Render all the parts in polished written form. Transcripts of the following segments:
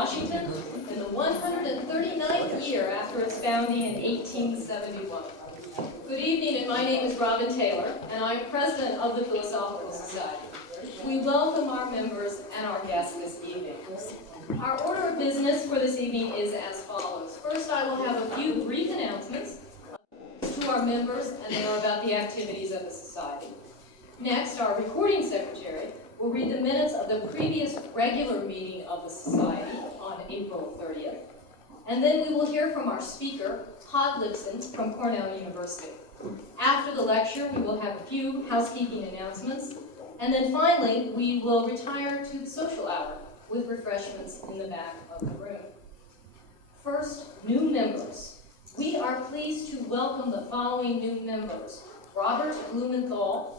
Washington in the 139th year after its founding in 1871. Good evening, and my name is Robin Taylor, and I'm president of the Philosophical Society. We welcome our members and our guests this evening. Our order of business for this evening is as follows. First, I will have a few brief announcements to our members, and they are about the activities of the Society. Next, our recording secretary will read the minutes of the previous regular meeting of the Society on April 30th. And then we will hear from our speaker, Hod Lipson from Cornell University. After the lecture, we will have a few housekeeping announcements. And then finally, we will retire to the social hour with refreshments in the back of the room. First, new members. We are pleased to welcome the following new members: Robert Blumenthal,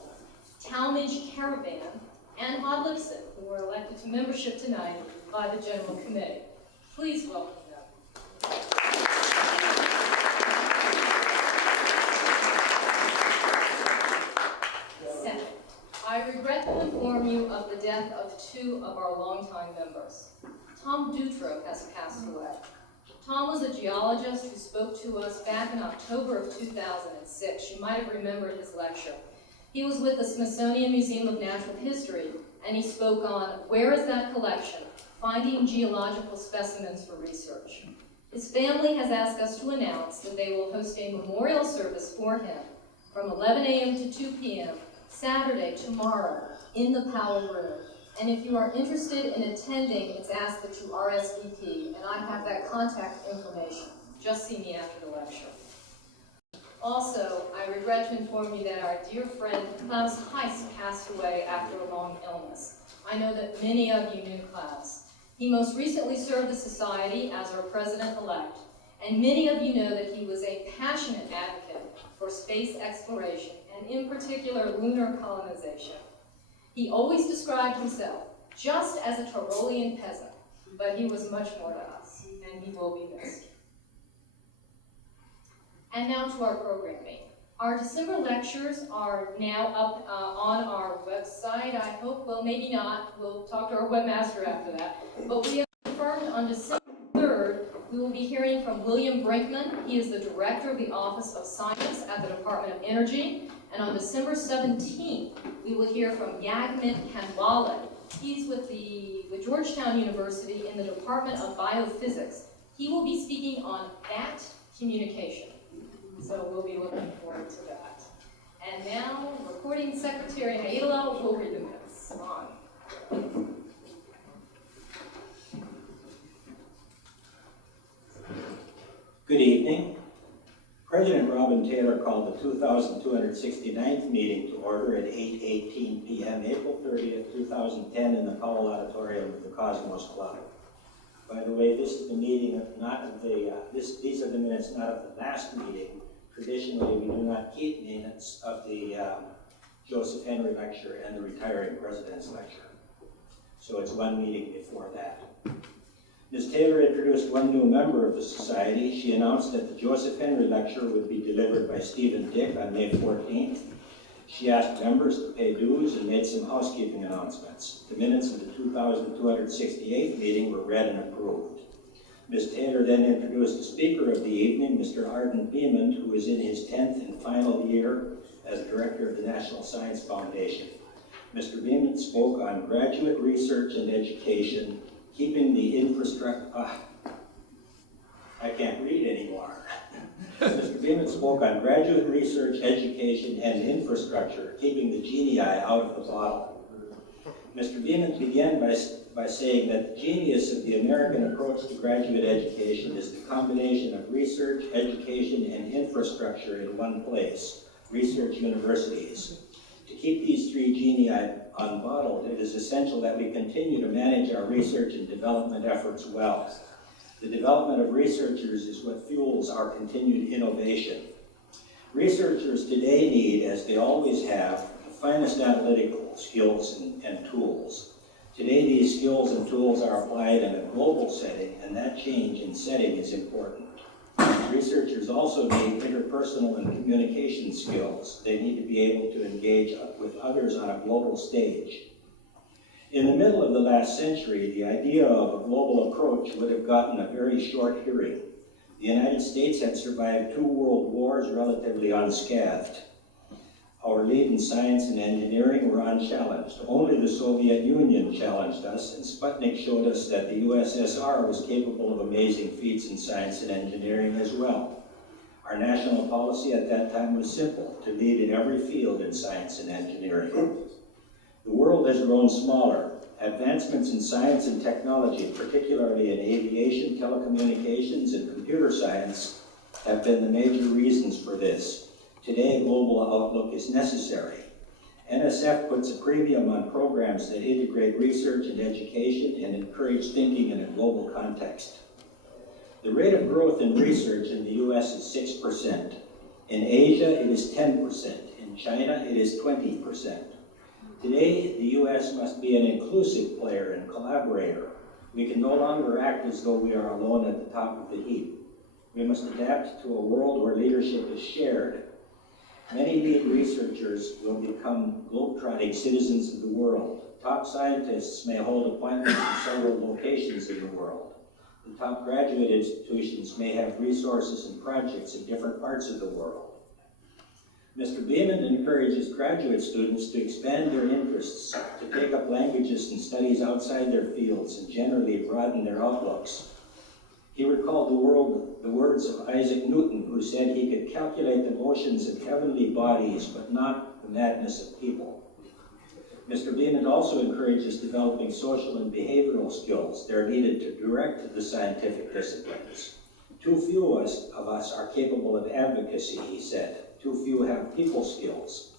Talmadge Caravan, and Hod Lipson, who were elected to membership tonight by the General Committee. Please welcome them. Second, I regret to inform you of the death of two of our longtime members. Tom Dutro has passed away. Tom was a geologist who spoke to us back in October of 2006. You might have remembered his lecture. He was with the Smithsonian Museum of Natural History, and he spoke on Where is That Collection? Finding Geological Specimens for Research. His family has asked us to announce that they will host a memorial service for him from 11 a.m. to 2 p.m. Saturday, tomorrow, in the Powell Room. And if you are interested in attending, it's asked that you RSVP, and I have that contact information. Just see me after the lecture. Also, I regret to inform you that our dear friend Klaus Heiss passed away after a long illness. I know that many of you knew Klaus. He most recently served the Society as our president-elect, and many of you know that he was a passionate advocate for space exploration, and in particular, lunar colonization. He always described himself just as a Tyrolean peasant, but he was much more to us, and he will be missed. And now to our programming. Our December lectures are now up on our website, I hope. Well, maybe not. We'll talk to our webmaster after that. But we have confirmed on December 3rd, we will be hearing from William Brinkman. He is the director of the Office of Science at the Department of Energy. And on December 17th, we will hear from Yagmit Kanwale. He's with Georgetown University in the Department of Biophysics. He will be speaking on bat communication. So we'll be looking forward to that. And now, recording secretary Naila will read the minutes. On. Good evening. President Robin Taylor called the 2,269th meeting to order at 8:18 p.m. April 30th, 2010 in the Powell Auditorium of the Cosmos Club. By the way, this is the meeting, not of the, these are the minutes not of the last meeting. Traditionally, we do not keep minutes of the Joseph Henry lecture and the retiring president's lecture. So it's one meeting before that. Ms. Taylor introduced one new member of the Society. She announced that the Joseph Henry lecture would be delivered by Stephen Dick on May 14th. She asked members to pay dues and made some housekeeping announcements. The minutes of the 2,268th meeting were read and approved. Ms. Taylor then introduced the speaker of the evening, Mr. Arden Beeman, who is in his 10th and final year as director of the National Science Foundation. Mr. Beeman spoke on graduate research and education, keeping the infrastructure, I can't read anymore. Mr. Beeman spoke on graduate research, education, and infrastructure, keeping the genie out of the bottle. Mr. Beeman began by saying that the genius of the American approach to graduate education is the combination of research, education, and infrastructure in one place, research universities. To keep these three genii unbottled, it is essential that we continue to manage our research and development efforts well. The development of researchers is what fuels our continued innovation. Researchers today need, as they always have, the finest analytical skills and tools. Today, these skills and tools are applied in a global setting, and that change in setting is important. Researchers also need interpersonal and communication skills. They need to be able to engage with others on a global stage. In the middle of the last century, the idea of a global approach would have gotten a very short hearing. The United States had survived 2 world wars relatively unscathed. Our lead in science and engineering were unchallenged. Only the Soviet Union challenged us, and Sputnik showed us that the USSR was capable of amazing feats in science and engineering as well. Our national policy at that time was simple: to lead in every field in science and engineering. The world has grown smaller. Advancements in science and technology, particularly in aviation, telecommunications, and computer science, have been the major reasons for this. Today, a global outlook is necessary. NSF puts a premium on programs that integrate research and education and encourage thinking in a global context. The rate of growth in research in the US is 6%. In Asia, it is 10%. In China, it is 20%. Today, the US must be an inclusive player and collaborator. We can no longer act as though we are alone at the top of the heap. We must adapt to a world where leadership is shared. Many lead researchers will become globe-trotting citizens of the world. Top scientists may hold appointments in several locations in the world. The top graduate institutions may have resources and projects in different parts of the world. Mr. Beeman encourages graduate students to expand their interests, to take up languages and studies outside their fields, and generally broaden their outlooks. He recalled the words of Isaac Newton, who said he could calculate the motions of heavenly bodies, but not the madness of people. Mr. Beeman also encourages developing social and behavioral skills. They're needed to direct the scientific disciplines. Too few of us are capable of advocacy, he said. Too few have people skills.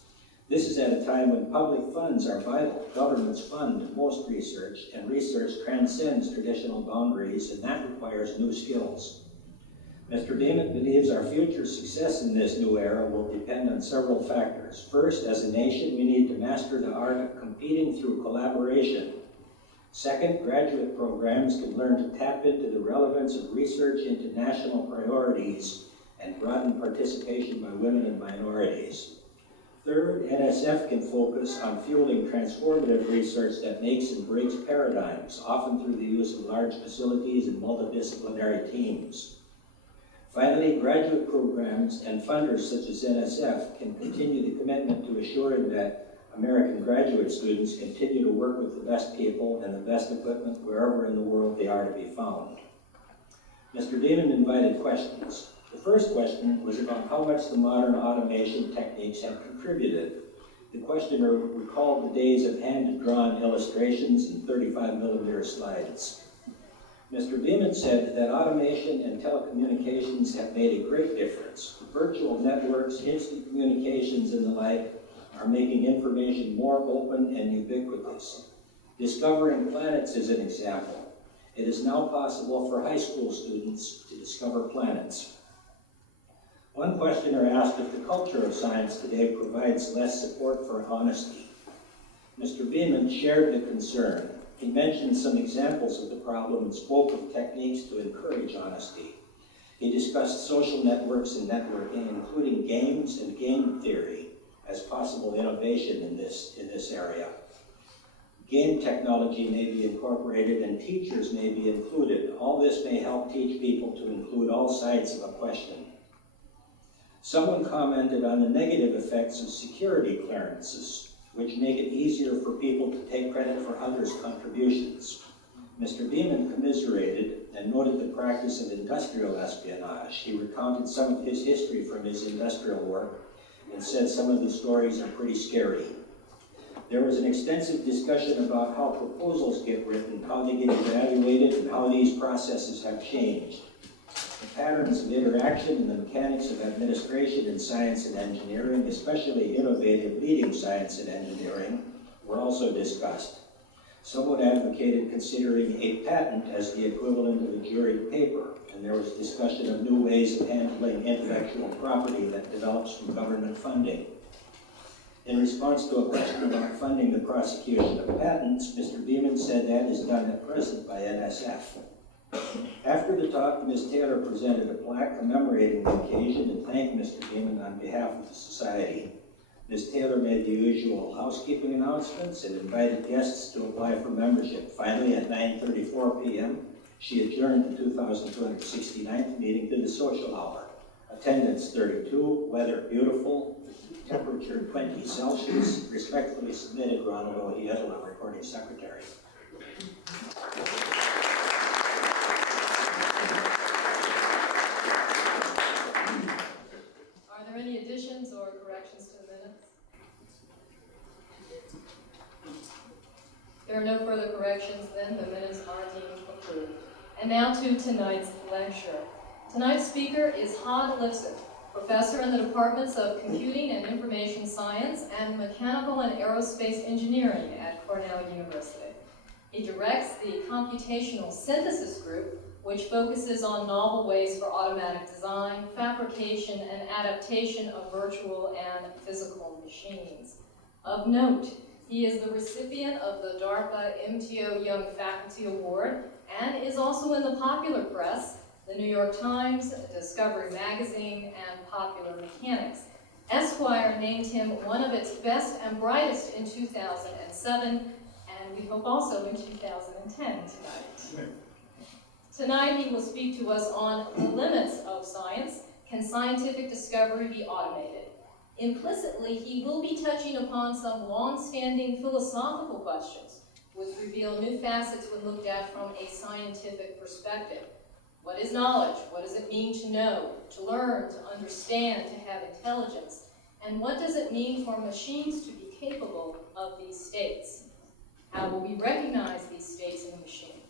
This is at a time when public funds are vital. Governments fund most research, and research transcends traditional boundaries, and that requires new skills. Mr. Beeman believes our future success in this new era will depend on several factors. First, as a nation, we need to master the art of competing through collaboration. Second, graduate programs can learn to tap into the relevance of research into national priorities and broaden participation by women and minorities. Third, NSF can focus on fueling transformative research that makes and breaks paradigms, often through the use of large facilities and multidisciplinary teams. Finally, graduate programs and funders such as NSF can continue the commitment to assuring that American graduate students continue to work with the best people and the best equipment wherever in the world they are to be found. Mr. Beeman invited questions. The first question was about how much the modern automation techniques have contributed. The questioner recalled the days of hand-drawn illustrations and 35mm slides. Mr. Beeman said that automation and telecommunications have made a great difference. Virtual networks, instant communications, and the like are making information more open and ubiquitous. Discovering planets is an example. It is now possible for high school students to discover planets. One questioner asked if the culture of science today provides less support for honesty. Mr. Beeman shared the concern. He mentioned some examples of the problem and spoke of techniques to encourage honesty. He discussed social networks and networking, including games and game theory, as possible innovation in this area. Game technology may be incorporated and teachers may be included. All this may help teach people to include all sides of a question. Someone commented on the negative effects of security clearances, which make it easier for people to take credit for others' contributions. Mr. Beeman commiserated and noted the practice of industrial espionage. He recounted some of his history from his industrial work and said some of the stories are pretty scary. There was an extensive discussion about how proposals get written, how they get evaluated, and how these processes have changed. The patterns of interaction and the mechanics of administration in science and engineering, especially innovative leading science and engineering, were also discussed. Someone advocated considering a patent as the equivalent of a juried paper, and there was discussion of new ways of handling intellectual property that develops from government funding. In response to a question about funding the prosecution of patents, Mr. Beeman said that is done at present by NSF. After the talk, Ms. Taylor presented a plaque commemorating the occasion and thanked Mr. Beeman on behalf of the Society. Ms. Taylor made the usual housekeeping announcements and invited guests to apply for membership. Finally, at 9:34 p.m., she adjourned the 2,269th meeting to the social hour. Attendance 32, weather beautiful, temperature 20 Celsius. Respectfully submitted, Ronald O. Hietala, recording secretary. Are there any additions or corrections to the minutes? There are no further corrections, then the minutes are deemed approved. And now to tonight's lecture. Tonight's speaker is Hod Lipson, professor in the departments of Computing and Information Science and Mechanical and Aerospace Engineering at Cornell University. He directs the Computational Synthesis Group, which focuses on novel ways for automatic design, fabrication, and adaptation of virtual and physical machines. Of note, he is the recipient of the DARPA MTO Young Faculty Award and is also in the popular press, the New York Times, Discovery Magazine, and Popular Mechanics. Esquire named him one of its best and brightest in 2007, and we hope also in 2010 tonight. Tonight he will speak to us on the limits of science. Can scientific discovery be automated? Implicitly, he will be touching upon some long-standing philosophical questions, which reveal new facets when looked at from a scientific perspective. What is knowledge? What does it mean to know, to learn, to understand, to have intelligence? And what does it mean for machines to be capable of these states? How will we recognize these states in a machine?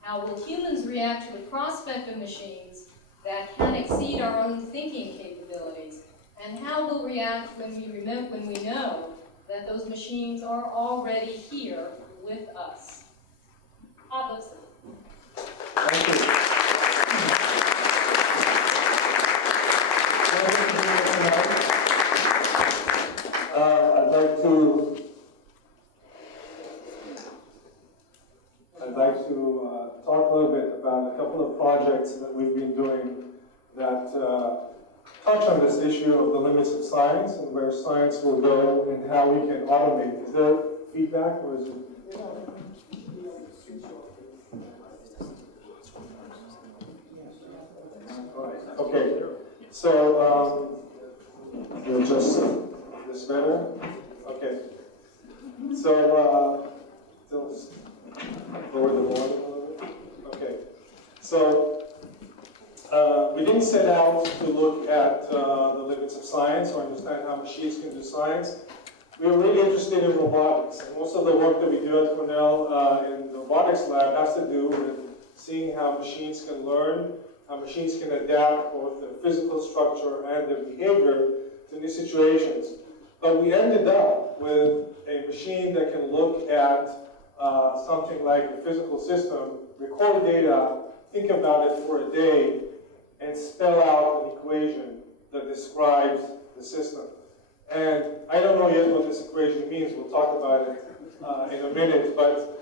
How will humans react to the prospect of machines that can exceed our own thinking capabilities? And how we'll react when we know that those machines are already here with us. Hod Lipson. Thank you. I'd like to talk a little bit about a couple of projects that we've been doing that touch on this issue of the limits of science and where science will go and how we can automate. Is there feedback or is it? Okay, so you're just this better? Okay. So lower the volume a little bit. Okay. So we didn't set out to look at the limits of science or understand how machines can do science. We were really interested in robotics. And most of the work that we do at Cornell in the robotics lab has to do with seeing how machines can learn, how machines can adapt both their physical structure and their behavior to new situations. But we ended up with a machine that can look at something like a physical system, record data, think about it for a day, and spell out an equation that describes the system. And I don't know yet what this equation means. We'll talk about it in a minute, but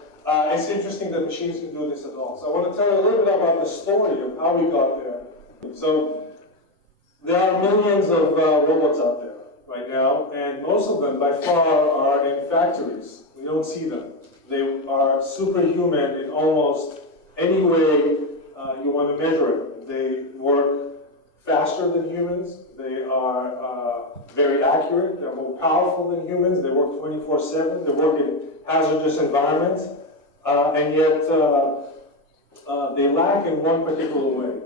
it's interesting that machines can do this at all. So I want to tell you a little bit about the story of how we got there. So there are millions of robots out there right now, and most of them by far are in factories. We don't see them. They are superhuman in almost any way you want to measure it. They work faster than humans. They are very accurate. They're more powerful than humans. They work 24/7. They work in hazardous environments. And yet they lack in one particular way,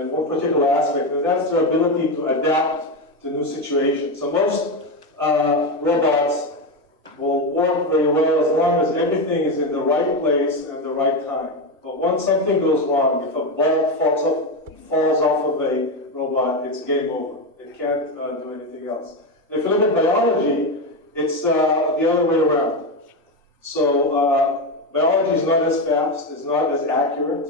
in one particular aspect, and that's their ability to adapt to new situations. So most robots will work very well as long as everything is in the right place and the right time. But once something goes wrong, if a bulb falls off of a robot, it's game over. It can't do anything else. If you look at biology, it's the other way around. So biology is not as fast, is not as accurate,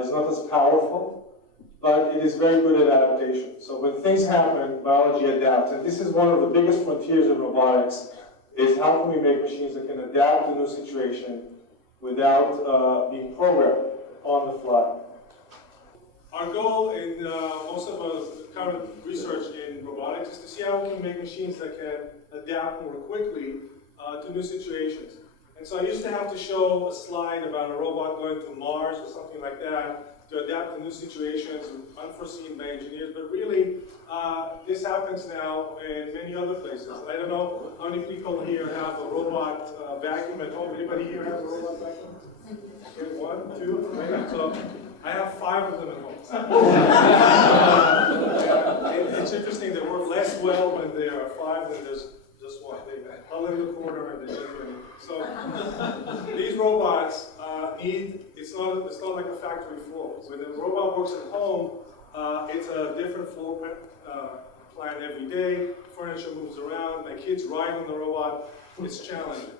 is not as powerful, but it is very good at adaptation. So when things happen, biology adapts. And this is one of the biggest frontiers in robotics, is how can we make machines that can adapt to a new situation without being programmed on the fly. Our goal in most of our current research in robotics is to see how we can make machines that can adapt more quickly to new situations. And so I used to have to show a slide about a robot going to Mars or something like that to adapt to new situations unforeseen by engineers. But really, this happens now in many other places. I don't know how many people here have a robot vacuum at home. Anybody here have a robot vacuum? Okay, 1, 2, 3. So I have 5 of them at home. It's interesting, they work less well when there are 5 than there's just one. They huddle in the corner and they don't do anything. So these robots it's not like a factory floor. When the robot works at home, it's a different floor plan every day. Furniture moves around. My kids ride on the robot. It's challenging.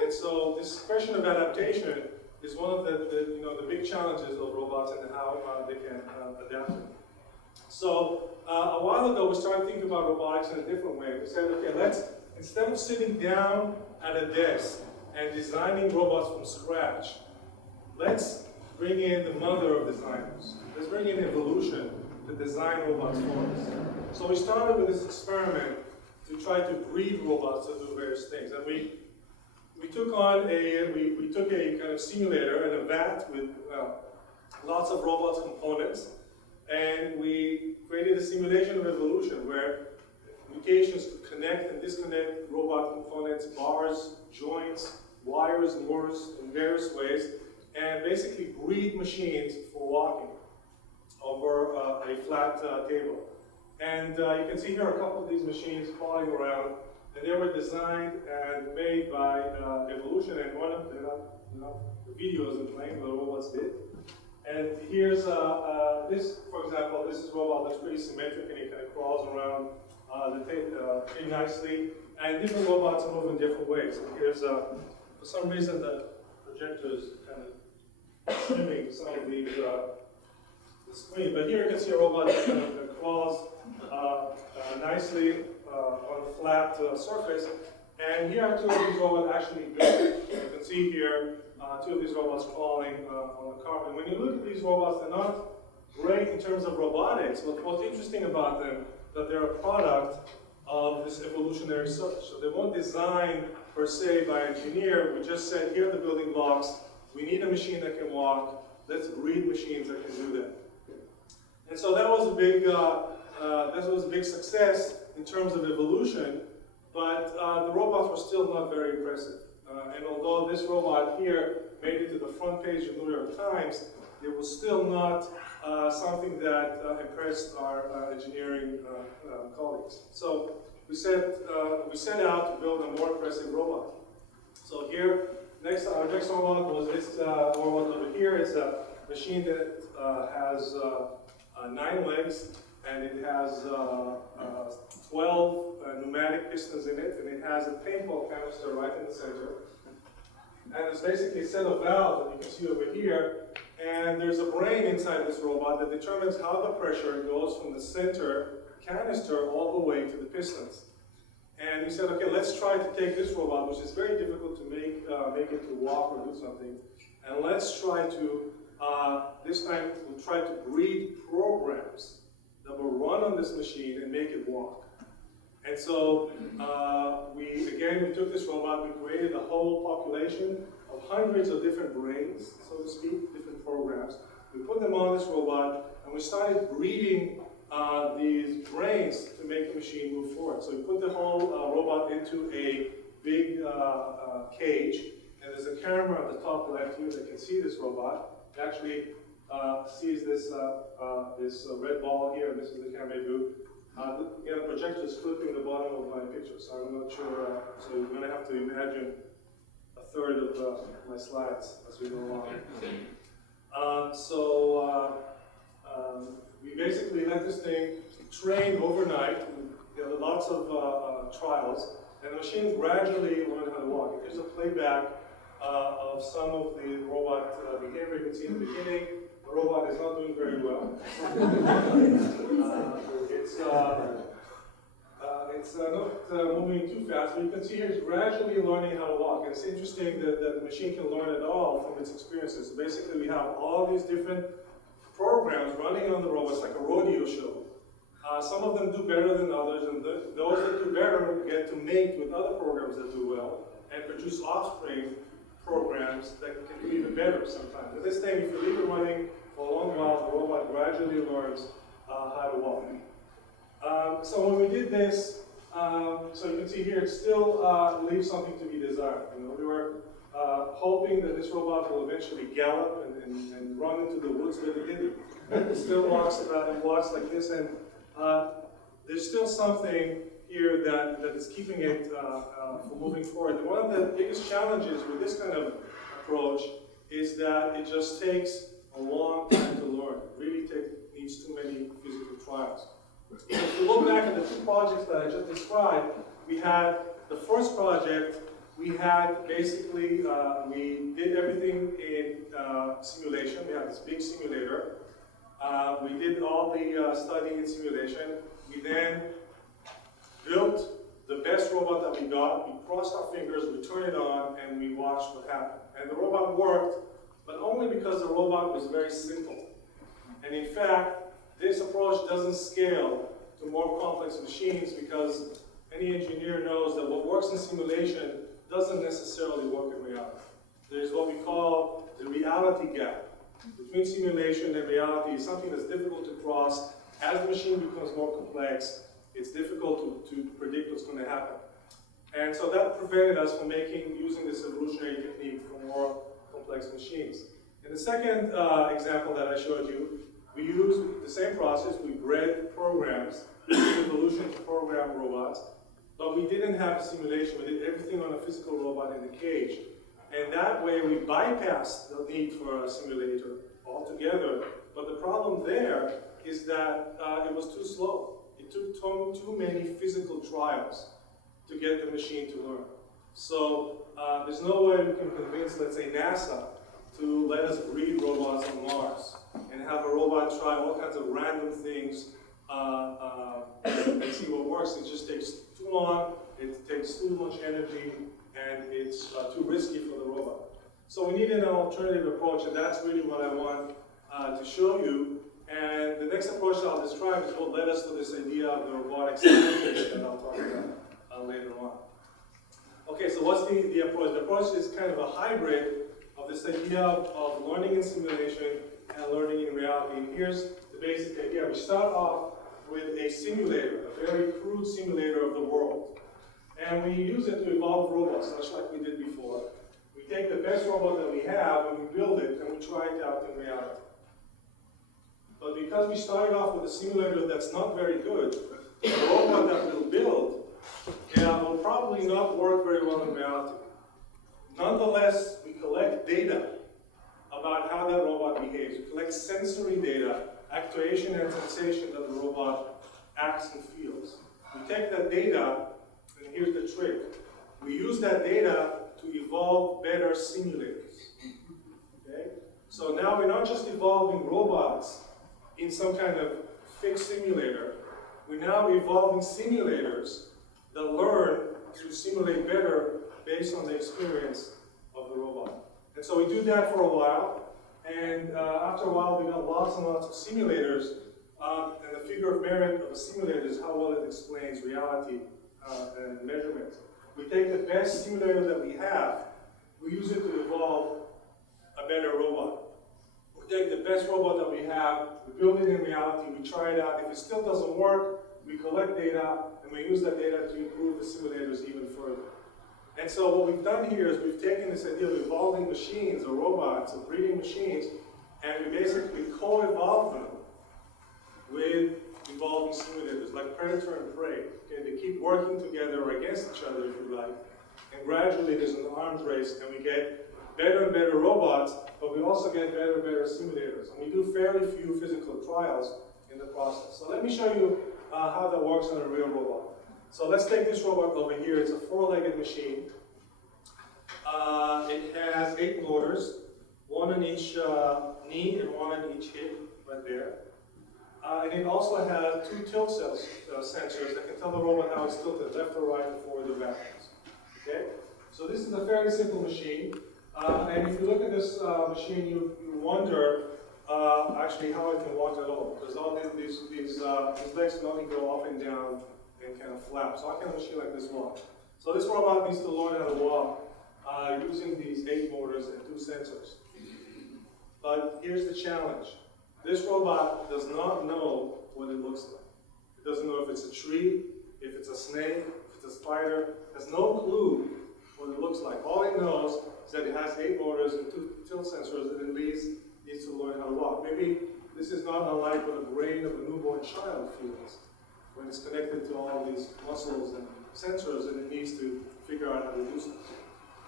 And so this question of adaptation is one of the big challenges of robots and how they can adapt to it. So a while ago, we started thinking about robotics in a different way. We said, okay, instead of sitting down at a desk and designing robots from scratch, let's bring in the mother of designers. Let's bring in evolution to design robots for us. So we started with this experiment to try to breed robots to do various things. And we took a kind of simulator and a vat with lots of robots components, and we created a simulation of evolution where mutations could connect and disconnect robot components, bars, joints, wires, motors in various ways, and basically breed machines for walking over a flat table. And you can see here a couple of these machines crawling around, and they were designed and made by evolution, and one of them, the video isn't playing, but the robots did. And here's this, for example, this robot looks pretty symmetric, and it kind of crawls around pretty nicely. And different robots move in different ways. And here's, for some reason, the projector is kind of trimming some of the screen. But here you can see a robot that kind of crawls nicely on a flat surface. And here are 2 of these robots actually built. You can see here 2 of these robots crawling on the carpet. When you look at these robots, they're not great in terms of robotics, but what's interesting about them that they're a product of this evolutionary search. So they weren't designed per se by an engineer. We just said, here are the building blocks. We need a machine that can walk. Let's breed machines that can do that. And so that was a big success in terms of evolution, but the robots were still not very impressive. And although this robot here made it to the front page of New York Times, it was still not something that impressed our engineering colleagues. So we set out to build a more impressive robot. So here, our next robot was this robot over here. It's a machine that has 9 legs, and it has 12 pneumatic pistons in it, and it has a paintball canister right in the center. And it's basically a set of valves that you can see over here. And there's a brain inside this robot that determines how the pressure goes from the center canister all the way to the pistons. And we said, okay, let's try to take this robot, which is very difficult to make it to walk or do something, and let's try to, this time, we'll try to breed programs that will run on this machine and make it walk. And so, we took this robot, we created a whole population of hundreds of different brains, so to speak, different programs. We put them on this robot, and we started breeding these brains to make the machine move forward. So we put the whole robot into a big cage, and there's a camera at the top left here that can see this robot. It actually sees this red ball here, and this is the camera view. The projector is flipping the bottom of my picture, so I'm not sure. So you're going to have to imagine a third of my slides as we go along. We basically let this thing train overnight. We had lots of trials, and the machine gradually learned how to walk. Here's a playback of some of the robot behavior. You can see in the beginning, the robot is not doing very well. It's not moving too fast, but you can see here it's gradually learning how to walk. And it's interesting that the machine can learn it all from its experiences. So basically, we have all these different programs running on the robot. It's like a rodeo show. Some of them do better than others, and those that do better get to mate with other programs that do well and produce offspring programs that can do even better sometimes. And this thing, if you leave it running for a long while, the robot gradually learns how to walk. So when we did this, so you can see here, it still leaves something to be desired. You know, we were hoping that this robot will eventually gallop and run into the woods, but it didn't. It still walks like this, and there's still something here that is keeping it from moving forward. And one of the biggest challenges with this kind of approach is that it just takes a long time to learn. It really needs too many physical trials. If you look back at the two projects that I just described, we had the first project, we had basically, we did everything in simulation. We had this big simulator. We did all the study in simulation. We then built the best robot that we got. We crossed our fingers, we turned it on, and we watched what happened. And the robot worked, but only because the robot was very simple. And in fact, this approach doesn't scale to more complex machines because any engineer knows that what works in simulation doesn't necessarily work in reality. There's what we call the reality gap between simulation and reality. Is something that's difficult to cross. As the machine becomes more complex, it's difficult to predict what's going to happen. And so that prevented us from using this evolutionary technique for more complex machines. In the second example that I showed you, we used the same process. We bred programs, evolution to program robots, but we didn't have a simulation. We did everything on a physical robot in the cage. And that way we bypassed the need for a simulator altogether. But the problem there is that it was too slow. It took too many physical trials to get the machine to learn. So there's no way we can convince, let's say, NASA to let us breed robots on Mars and have a robot try all kinds of random things and see what works. It just takes too long, it takes too much energy, and it's too risky for the robot. So we needed an alternative approach, and that's really what I want to show you. And the next approach that I'll describe is what led us to this idea of the robotic simulation that I'll talk about later on. Okay, so what's the approach? The approach is kind of a hybrid of this idea of learning in simulation and learning in reality. And here's the basic idea. We start off with a simulator, a very crude simulator of the world. And we use it to evolve robots, much like we did before. We take the best robot that we have and we build it and we try it out in reality. But because we started off with a simulator that's not very good, the robot that we'll build will probably not work very well in reality. Nonetheless, we collect data about how that robot behaves. We collect sensory data, actuation and sensation that the robot acts and feels. We take that data, and here's the trick. We use that data to evolve better simulators. Okay? So now we're not just evolving robots in some kind of fixed simulator. We're now evolving simulators that learn to simulate better based on the experience of the robot. And so we do that for a while, and after a while we got lots and lots of simulators, and the figure of merit of a simulator is how well it explains reality and measurement. We take the best simulator that we have, we use it to evolve a better robot. We take the best robot that we have, we build it in reality, we try it out. If it still doesn't work, we collect data, and we use that data to improve the simulators even further. And so what we've done here is we've taken this idea of evolving machines, or robots, or breeding machines, and we basically co-evolve them with evolving simulators, like predator and prey. Okay, they keep working together or against each other, if you like, and gradually there's an arms race, and we get better and better robots, but we also get better and better simulators. And we do fairly few physical trials in the process. So let me show you how that works on a real robot. So let's take this robot over here. It's a four-legged machine. It has 8 motors, one on each knee and one on each hip, right there. And it also has 2 tilt sensors that can tell the robot how it's tilted, left or right, forward or backwards. Okay? So this is a fairly simple machine. And if you look at this machine, you wonder, actually how it can walk at all, because all these legs can only go up and down and kind of flap. So how can a machine like this walk? So this robot needs to learn how to walk using these 8 motors and 2 sensors. But here's the challenge. This robot does not know what it looks like. It doesn't know if it's a tree, if it's a snake, if it's a spider. It has no clue what it looks like. All it knows is that it has 8 motors and 2 tilt sensors, and it needs to learn how to walk. Maybe this is not unlike what the brain of a newborn child feels when it's connected to all these muscles and sensors, and it needs to figure out how to do something.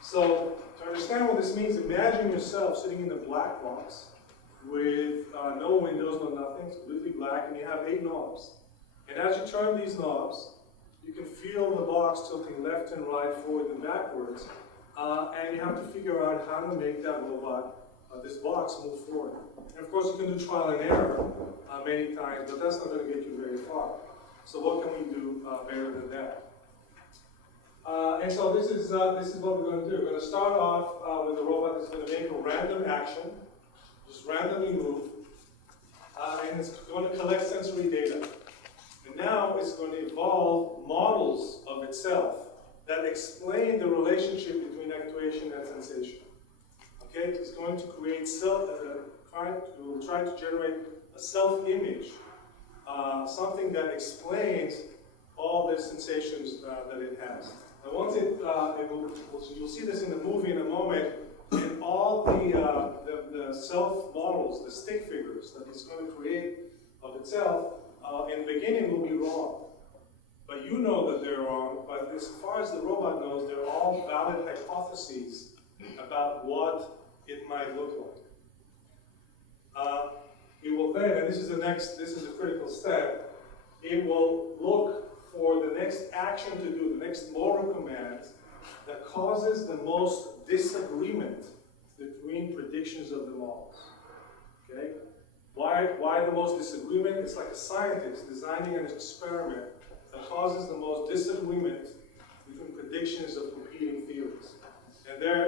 So, to understand what this means, imagine yourself sitting in a black box with no windows, no nothing, it's completely black, and you have 8 knobs. And as you turn these knobs, you can feel the box tilting left and right, forward and backwards, and you have to figure out how to make that robot, this box, move forward. And of course, you can do trial and error many times, but that's not going to get you very far. So what can we do better than that? And so this is what we're going to do. We're going to start off with a robot that's going to make a random action, just randomly move, and it's going to collect sensory data. And now it's going to evolve models of itself that explain the relationship between actuation and sensation. Okay, it's going to create try to generate a self-image, something that explains all the sensations that it has. And once you'll see this in the movie in a moment, and all the self-models, the stick figures that it's going to create of itself, in the beginning will be wrong. But you know that they're wrong, but as far as the robot knows, they're all valid hypotheses about what it might look like. It will then, and this is a critical step, it will look for the next action to do, the next motor command that causes the most disagreement between predictions of the models. Okay? Why the most disagreement? It's like a scientist designing an experiment that causes the most disagreement between predictions of competing theories. And there,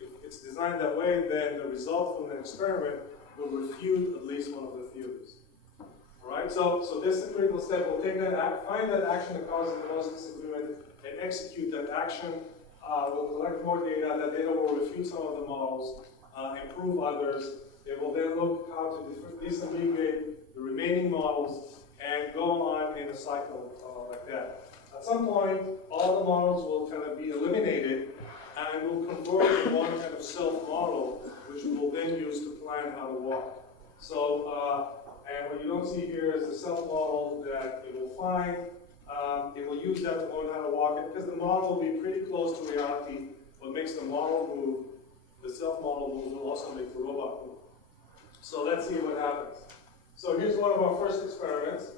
if it's designed that way, then the result from the experiment will refute at least one of the theories. All right, so this is a critical step. We'll take that, find that action that causes the most disagreement, and execute that action. We'll collect more data. That data will refute some of the models, improve others. It will then look how to disaggregate the remaining models and go on in a cycle like that. At some point, all the models will kind of be eliminated, and we'll convert to one kind of self-model, which we'll then use to plan how to walk. So, and what you don't see here is the self-model that it will find. It will use that to learn how to walk it, because the model will be pretty close to reality. What makes the model move, the self-model move, will also make the robot move. So let's see what happens. So here's one of our first experiments.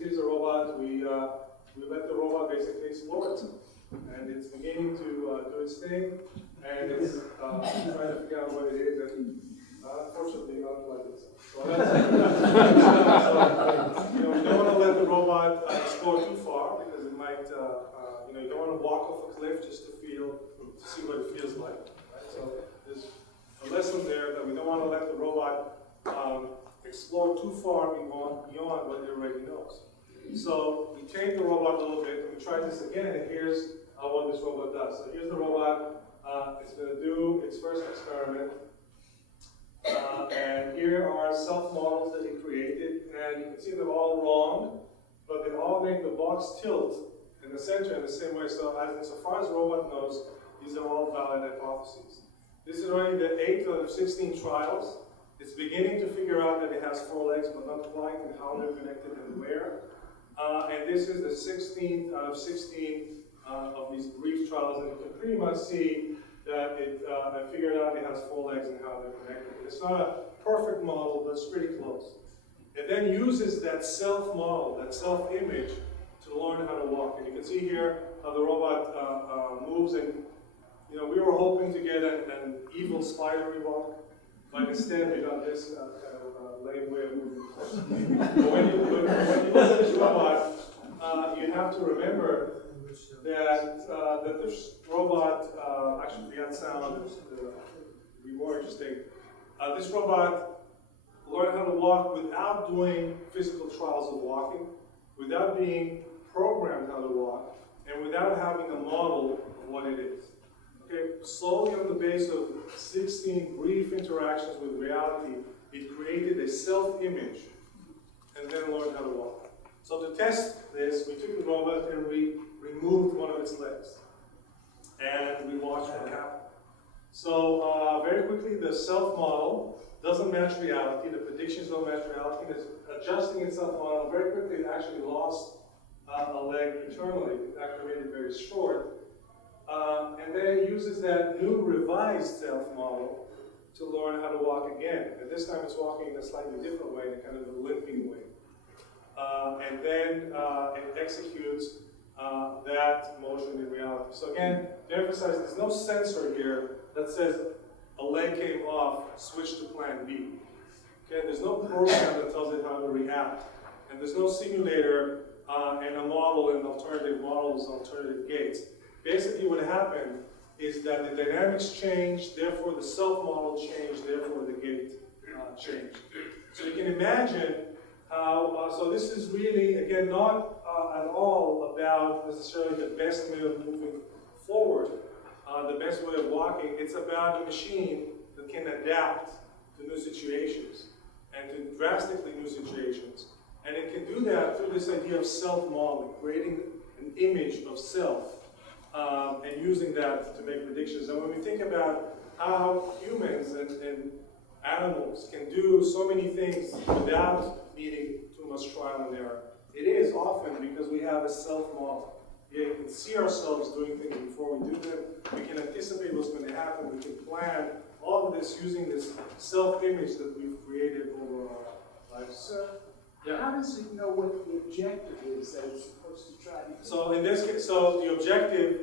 Here's a robot. We let the robot basically explore itself. And it's beginning to do its thing. And it's trying to figure out what it is. And unfortunately, unlike itself. So that's we don't want to let the robot explore too far, because it might, you don't want to walk off a cliff just to see what it feels like. Right? So there's a lesson there that we don't want to let the robot explore too far beyond what it already knows. So we change the robot a little bit, and we try this again, and here's what this robot does. So here's the robot. It's going to do its first experiment. And here are self-models that it created, and you can see they're all wrong, but they all make the box tilt in the center in the same way. So far as the robot knows, these are all valid hypotheses. This is already the 8th out of 16 trials. It's beginning to figure out that it has 4 legs, but not quite, and how they're connected and where. And this is the 16th out of 16 of these brief trials, and you can pretty much see that it figured out it has 4 legs and how they're connected. It's not a perfect model, but it's pretty close. It then uses that self-model, that self-image, to learn how to walk. And you can see here how the robot moves, and we were hoping to get an evil spidery walk, but instead we got this kind of lame way of moving. But when you look at this robot, you have to remember that this robot, actually the sound would be more interesting. This robot learned how to walk without doing physical trials of walking, without being programmed how to walk, and without having a model of what it is. Okay, slowly on the base of 16 brief interactions with reality, it created a self-image and then learned how to walk. So to test this, we took the robot and we removed one of its legs. And we watched what happened. So very quickly, the self-model doesn't match reality. The predictions don't match reality. It's adjusting its self-model. Very quickly, it actually lost a leg internally. It actually made it very short. And then it uses that new revised self-model to learn how to walk again. And this time it's walking in a slightly different way, in a kind of a limping way. And then it executes that motion in reality. So again, to emphasize, there's no sensor here that says a leg came off, switch to plan B. Okay, there's no program that tells it how to react. And there's no simulator and a model and alternative models, alternative gates. Basically what happened is that the dynamics changed, therefore the self-model changed, therefore the gate changed. So you can imagine how, so this is really, again, not at all about necessarily the best way of moving forward, the best way of walking. It's about a machine that can adapt to new situations and to drastically new situations. And it can do that through this idea of self-modeling, creating an image of self and using that to make predictions. And when we think about how humans and animals can do so many things without needing too much trial and error, it is often because we have a self-model. We can see ourselves doing things before we do them. We can anticipate what's going to happen. We can plan all of this using this self-image that we've created over our lives. So, yeah. how does it know what the objective is that it's supposed to try to do? So in this case, so the objective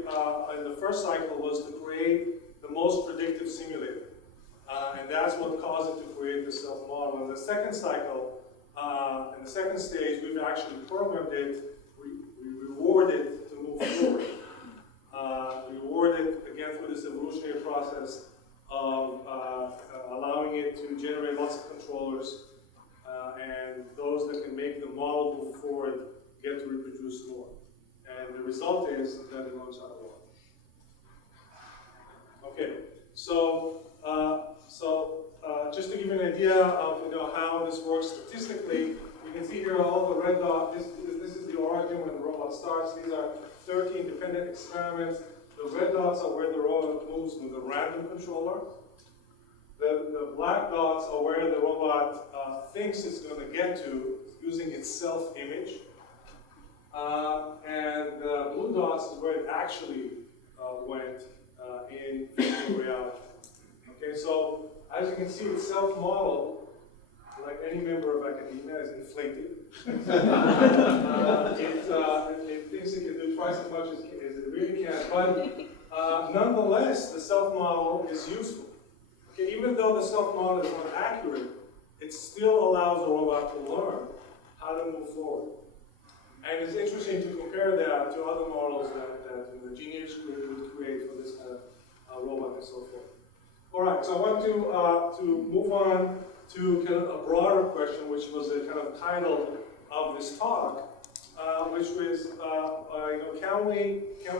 in the first cycle was to create the most predictive simulator. And that's what caused it to create the self-model. In the second cycle, in the second stage, we've actually programmed it, we reward it to move forward. We reward it, again, through this evolutionary process of allowing it to generate lots of controllers, and those that can make the model move forward get to reproduce more. And the result is that it learns how to walk. Okay, so just to give you an idea of how this works statistically, you can see here all the red dots. This is the origin when the robot starts. These are 13 dependent experiments. The red dots are where the robot moves with a random controller. The black dots are where the robot thinks it's going to get to using its self-image. And the blue dots is where it actually went in physical reality. Okay, so as you can see, it's self-modeled, like any member of academia, is inflated. It thinks it can do twice as much as it really can, but nonetheless, the self-model is useful. Okay, even though the self-model is not accurate, it still allows the robot to learn how to move forward. And it's interesting to compare that to other models that the engineers would create for this kind of robot and so forth. All right, so I want to move on to kind of a broader question, which was the kind of title of this talk, which was, can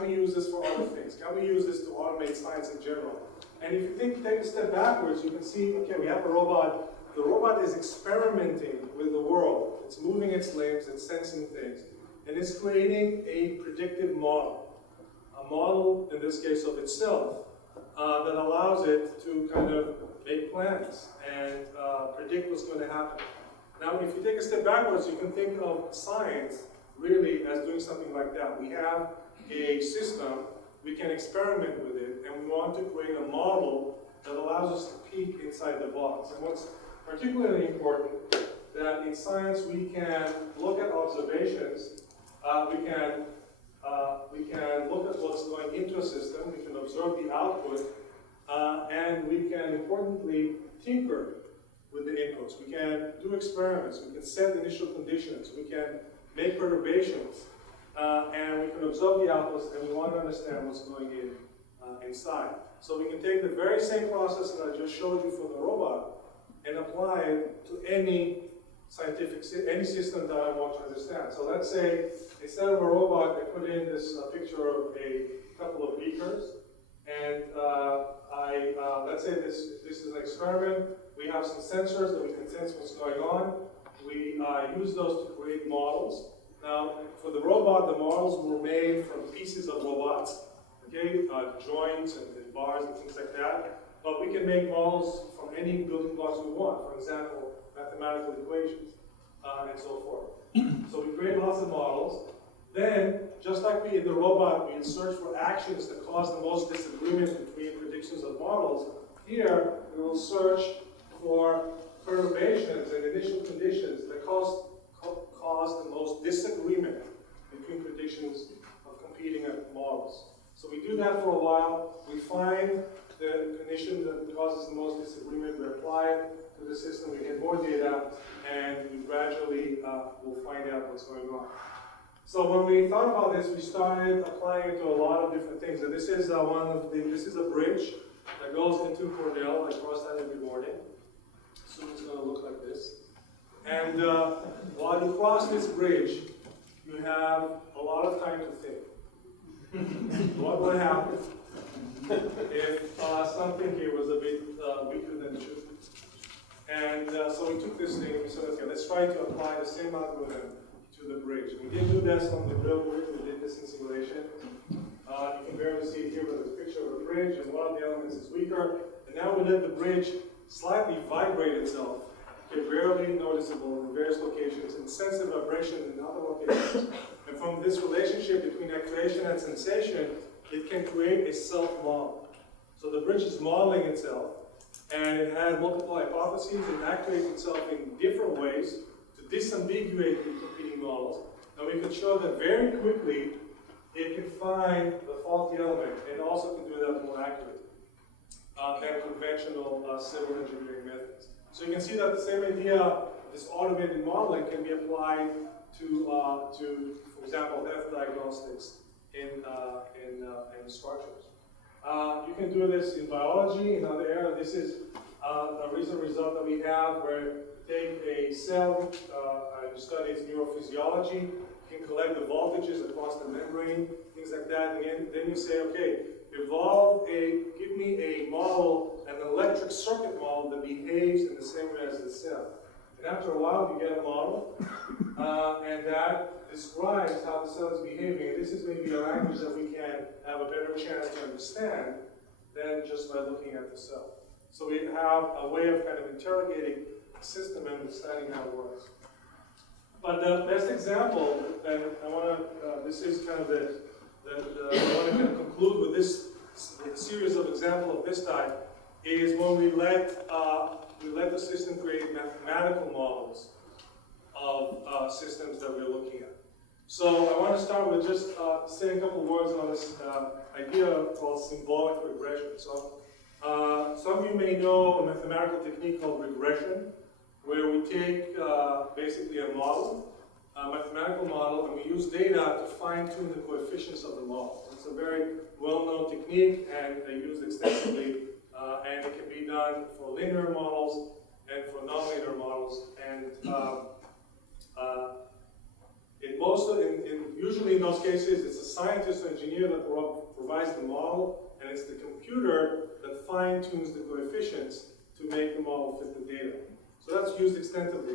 we use this for other things? Can we use this to automate science in general? And if you take a step backwards, you can see, okay, we have a robot. The robot is experimenting with the world. It's moving its limbs, it's sensing things, and it's creating a predictive model. A model, in this case, of itself, that allows it to kind of make plans and predict what's going to happen. Now, if you take a step backwards, you can think of science really as doing something like that. We have a system, we can experiment with it, and we want to create a model that allows us to peek inside the box. And what's particularly important, that in science we can look at observations, we can look at what's going into a system, we can observe the output, and we can importantly tinker with the inputs. We can do experiments, we can set initial conditions, we can make perturbations, and we can observe the outputs, and we want to understand what's going inside. So we can take the very same process that I just showed you for the robot, any any system that I want to understand. So let's say instead of a robot, I put in this picture of a couple of beakers, and let's say this is an experiment. We have some sensors that we can sense what's going on. We use those to create models. Now, for the robot, the models were made from pieces of robots, okay, joints and bars and things like that. But we can make models from any building blocks we want. For example, mathematical equations and so forth. So we create lots of models. Then, just like we in the robot, we search for actions that cause the most disagreement between predictions of models. Here, we will search for perturbations and initial conditions that cause the most disagreement between predictions of competing models. So we do that for a while. We find the condition that causes the most disagreement. We apply it to the system. We get more data, and we gradually will find out what's going on. So when we thought about this, we started applying it to a lot of different things. And this is this is a bridge that goes into Cornell. I cross that every morning. So it's going to look like this. And while you cross this bridge, you have a lot of time to think. What would happen if something here was a bit weaker than it should be? And so we took this thing and we said, okay, let's try to apply the same algorithm to the bridge. We didn't do this on the real bridge, we did this in simulation. You can barely see it here, but there's a picture of a bridge, and one of the elements is weaker. And now we let the bridge slightly vibrate itself, okay, barely noticeable in various locations, and sense the vibration in other locations. And from this relationship between actuation and sensation, it can create a self-model. So the bridge is modeling itself, and it has multiple hypotheses. It actuates itself in different ways to disambiguate the competing models. And we can show that very quickly it can find the faulty element, and also can do that more accurately than conventional civil engineering methods. So you can see that the same idea, this automated modeling, can be applied to for example, health diagnostics in structures. You can do this in biology, in other areas. This is a recent result that we have where you take a cell and you study its neurophysiology, you can collect the voltages across the membrane, things like that, and then you say, okay, give me a model, an electric circuit model that behaves in the same way as the cell. And after a while, you get a model, and that describes how the cell is behaving. And this is maybe a language that we can have a better chance to understand than just by looking at the cell. So we have a way of kind of interrogating the system and understanding how it works. But the best example, and I want to, this is kind of I want to kind of conclude with this series of examples of this type, is when we let the system create mathematical models of systems that we're looking at. So I want to start with just saying a couple words on this idea called symbolic regression. So some of you may know a mathematical technique called regression, where we take basically a model, a mathematical model, and we use data to fine-tune the coefficients of the model. It's a very well-known technique and used extensively, and it can be done for linear models and for nonlinear models. And usually in those cases, it's a scientist or engineer that provides the model, and it's the computer that fine-tunes the coefficients to make the model fit the data. So that's used extensively.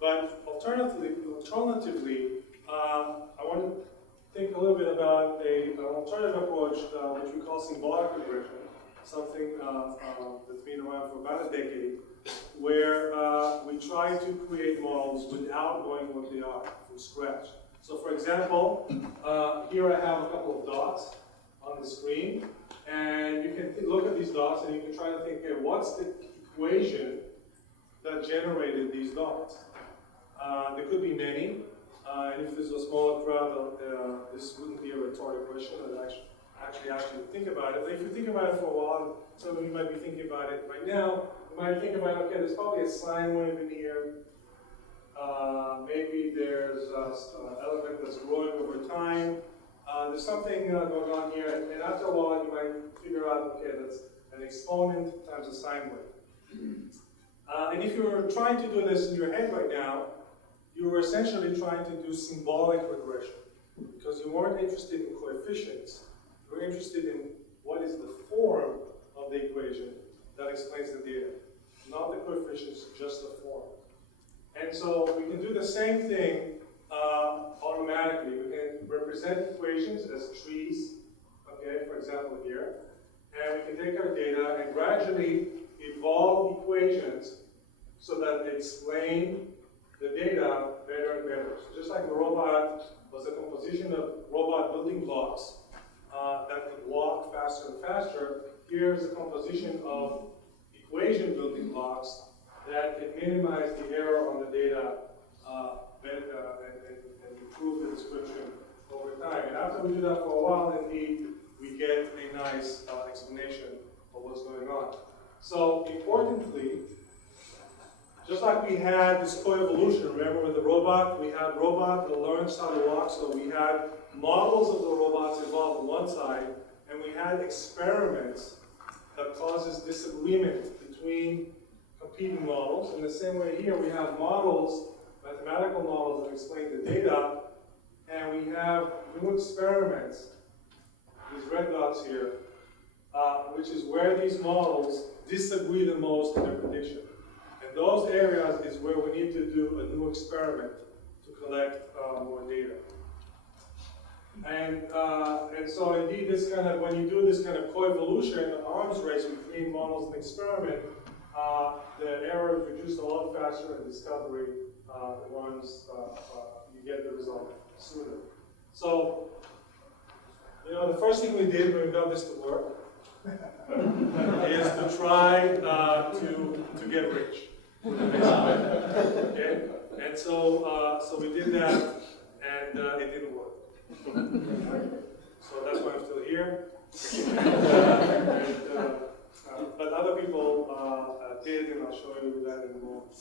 But alternatively, I want to think a little bit about an alternative approach, which we call symbolic regression, something that's been around for about a decade, where we try to create models without knowing what they are from scratch. So for example, here I have a couple of dots on the screen, and you can look at these dots and you can try to think, okay, what's the equation that generated these dots? There could be many, and if there's a smaller crowd, this wouldn't be a rhetorical question. I'd actually think about it. But if you think about it for a while, some of you might be thinking about it right now. You might think about, okay, there's probably a sine wave in here. Maybe there's an element that's growing over time. There's something going on here, and after a while, you might figure out, okay, that's an exponent times a sine wave. And And if you were trying to do this in your head right now, you were essentially trying to do symbolic regression, because you weren't interested in coefficients. You were interested in what is the form of the equation that explains the data. Not the coefficients, just the form. And so we can do the same thing automatically. We can represent equations as trees, okay, for example here. And we can take our data and gradually evolve equations so that they explain the data better and better. So just like the robot was a composition of robot building blocks that could walk faster and faster, here's a composition of equation building blocks that can minimize the error on the data and improve the description over time. And after we do that for a while, indeed, we get a nice explanation of what's going on. So importantly, just like we had this coevolution, remember with the robot, we had robot that learns how to walk, so we had models of the robots evolve on one side, and we had experiments that causes disagreement between competing models. In the same way here, we have models, mathematical models that explain the data, and we have new experiments, these red dots here, which is where these models disagree the most in their prediction. And those areas is where we need to do a new experiment to collect more data. And so indeed, this kind of, when you do this kind of coevolution, arms race between models and experiment, the error is reduced a lot faster, and discovery runs, you get the result sooner. So, you know, the first thing we did when we got this to work is to try to get rich. Okay? And so, so we did that, and it didn't work. So that's why I'm still here. But other people did, and I'll show you that in a moment.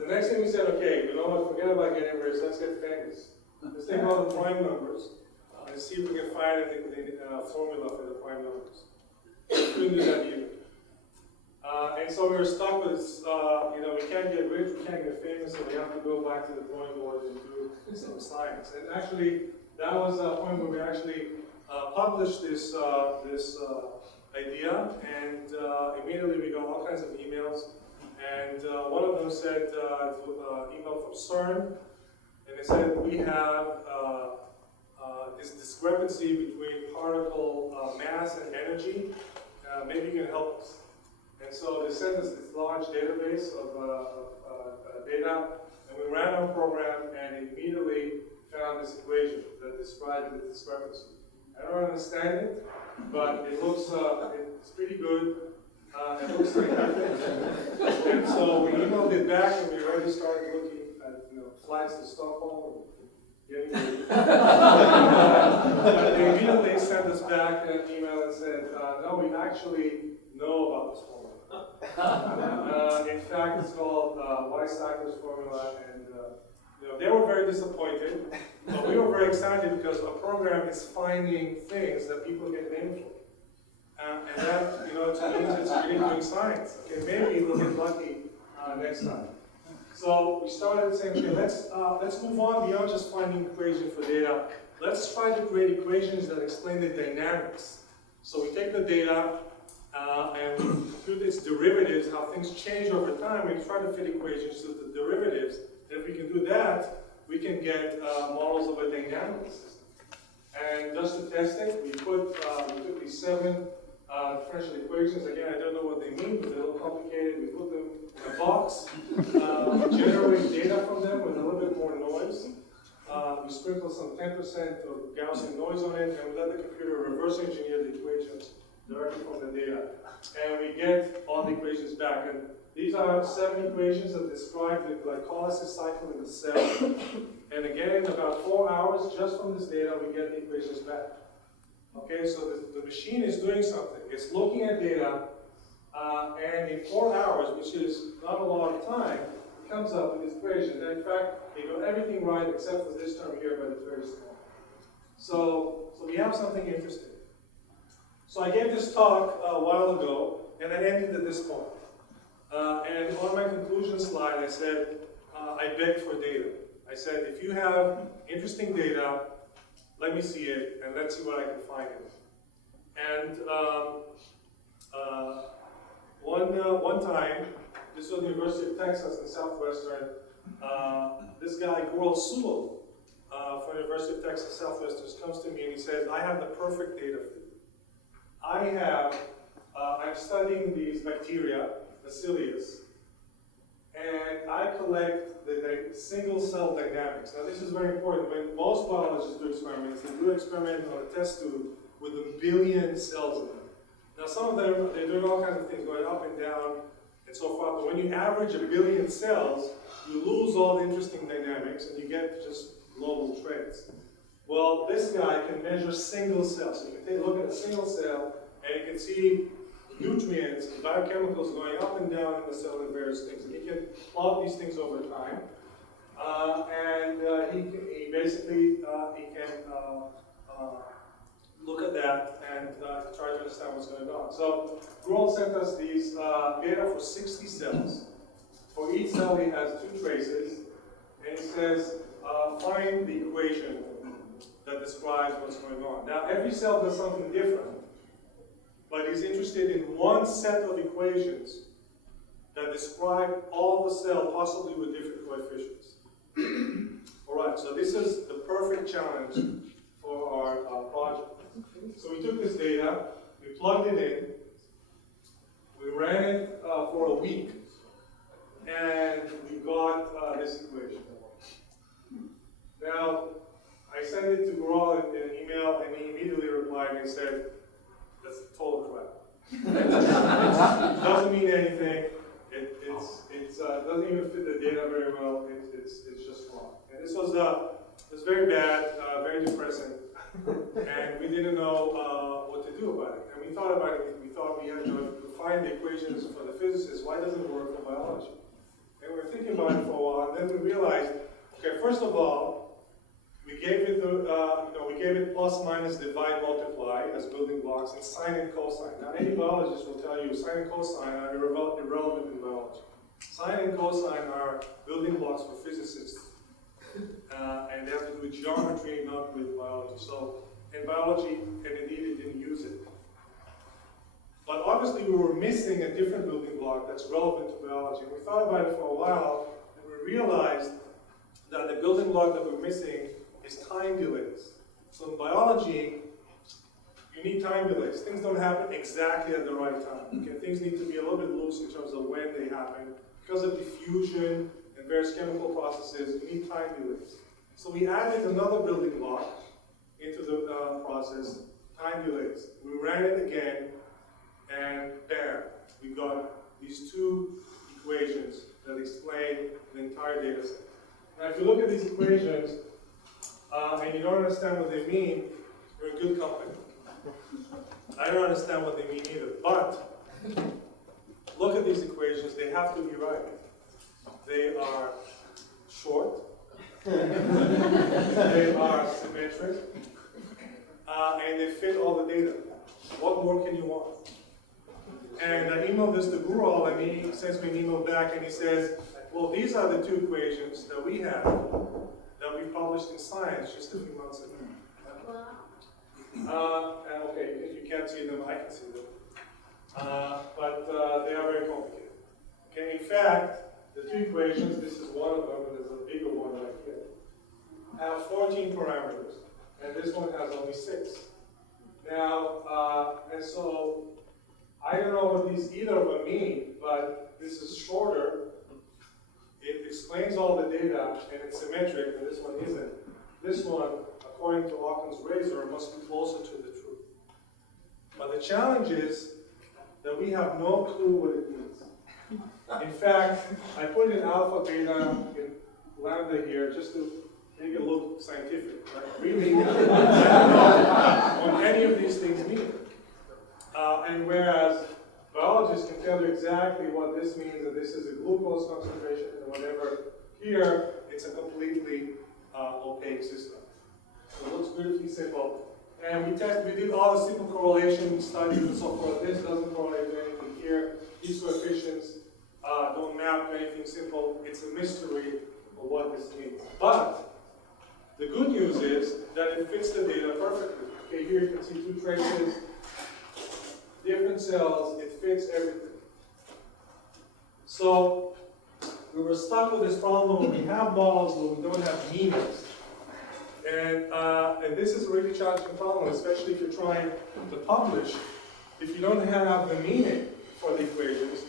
The next thing we said, okay, you know what, forget about getting rich, let's get famous. Let's take all the prime numbers and see if we can find a formula for the prime numbers. We couldn't do that either. And so we were stuck with, you know, we can't get rich, we can't get famous, so we have to go back to the drawing board and do some science. And actually, that was a point where we actually published this idea, and immediately we got all kinds of emails. And one of them said, email from CERN, and they said, we have this discrepancy between particle mass and energy. Maybe you can help us. And so they sent us this large database of data, and we ran our program and immediately found this equation that described the discrepancy. I don't understand it, but it looks, it's pretty good. It looks like and so we emailed it back, and we already started looking at, you know, flights to Stockholm. Getting but they immediately sent us back an email and said, no, we actually know about this formula. In fact, it's called Weizsäcker's formula, and you know, they were very disappointed, but we were very excited because our program is finding things that people get named for. And that, you know, to means it's really doing science. Okay, maybe we'll get lucky next time. So we started saying, okay, let's move on beyond just finding equations for data. Let's try to create equations that explain the dynamics. So we take the data and we compute its derivatives, how things change over time. We try to fit equations to the derivatives. And if we can do that, we can get models of a dynamical system. And just to test it, we took these 7 differential equations. Again, I don't know what they mean, but they're a little complicated. We put them in a box. We generate data from them with a little bit more noise. We sprinkle some 10% of Gaussian noise on it, and we let the computer reverse engineer the equations directly from the data. And we get all the equations back. And these are 7 equations that describe the glycolysis cycle in the cell. And again, in about 4 hours, just from this data, we get the equations back. Okay, so the machine is doing something. It's looking at data, and in 4 hours, which is not a lot of time, it comes up with these equations. And in fact, they got everything right except for this term here, but it's very small. So we have something interesting. So I gave this talk a while ago, and I ended at this point. And on my conclusion slide, I said, I begged for data. I said, if you have interesting data, let me see it, and let's see what I can find in it. And one time, this was the University of Texas in Southwestern, this guy, Gurul Sewell, from the University of Texas Southwestern, comes to me and he says, I have the perfect data for you. I'm studying these bacteria, Bacillus, and I collect the single cell dynamics. Now this is very important. When most biologists do experiments, they do an experiment on a test tube with a billion cells in them. Now some of them, they're doing all kinds of things, going up and down and so forth, but when you average a billion cells, you lose all the interesting dynamics and you get just global trends. Well, this guy can measure single cells. So you can take a look at a single cell and you can see nutrients and biochemicals going up and down in the cell and various things. And he can plot these things over time. He basically can look at that and try to understand what's going on. So Gurul sent us these data for 60 cells. For each cell he has 2 traces, and he says, find the equation that describes what's going on. Now every cell does something different, but he's interested in one set of equations that describe all the cells, possibly with different coefficients. All right, so this is the perfect challenge for our project. So we took this data, we plugged it in, we ran it for a week, and we got this equation. Now, I sent it to Gurul in an email, and he immediately replied and said, that's total crap. It doesn't mean anything. It doesn't even fit the data very well. It's just wrong. And this was very bad, very depressing, and we didn't know what to do about it. And we thought about it. We thought we had to find the equations for the physicists. Why doesn't it work for biology? And we were thinking about it for a while, and then we realized, okay, first of all, we gave it plus, minus, divide, multiply as building blocks, and sine and cosine. Now, any biologist will tell you sine and cosine are irrelevant in biology. Sine and cosine are building blocks for physicists, and they have to do with geometry, not with biology. So, in biology, and indeed it didn't use it. But obviously, we were missing a different building block that's relevant to biology. And we thought about it for a while, and we realized that the building block that we're missing is time delays. So in biology, you need time delays. Things don't happen exactly at the right time. Okay? Things need to be a little bit loose in terms of when they happen. Because of diffusion and various chemical processes, you need time delays. So we added another building block into the process, time delays. We ran it again, and bam, we got these 2 equations that explain the entire data set. Now, if you look at these equations, and you don't understand what they mean, you're in good company. I don't understand what they mean either, but look at these equations, they have to be right. They are short, they are symmetric, and they fit all the data. What more can you want? And I emailed this to Gurul, and he sends me an email back, and he says, well, these are the 2 equations that we have, that we published in Science just a few months ago. And okay, if you can't see them, I can see them. But they are very complicated. Okay, in fact, the 2 equations, this is one of them, and there's a bigger one right here, have 14 parameters, and this one has only 6. Now, and so, I don't know what either of them mean, but this is shorter. It explains all the data, and it's symmetric, and this one isn't. This one, according to Occam's razor, must be closer to the truth. But the challenge is that we have no clue what it means. In fact, I put in alpha, beta, in lambda here just to make it look scientific. Right? Really, I don't know what any of these things mean. And whereas biologists can tell you exactly what this means, that this is a glucose concentration and whatever, here it's a completely opaque system. So it looks beautifully simple. And we did all the simple correlation studies and so forth. This doesn't correlate with anything here. These coefficients everything simple. It's a mystery of what this means. But the good news is that it fits the data perfectly. Okay, here you can see two traces, different cells, it fits everything. So we were stuck with this problem when we have models where we don't have meanings. And this is a really challenging problem, especially if you're trying to publish. If you don't have the meaning for the equations,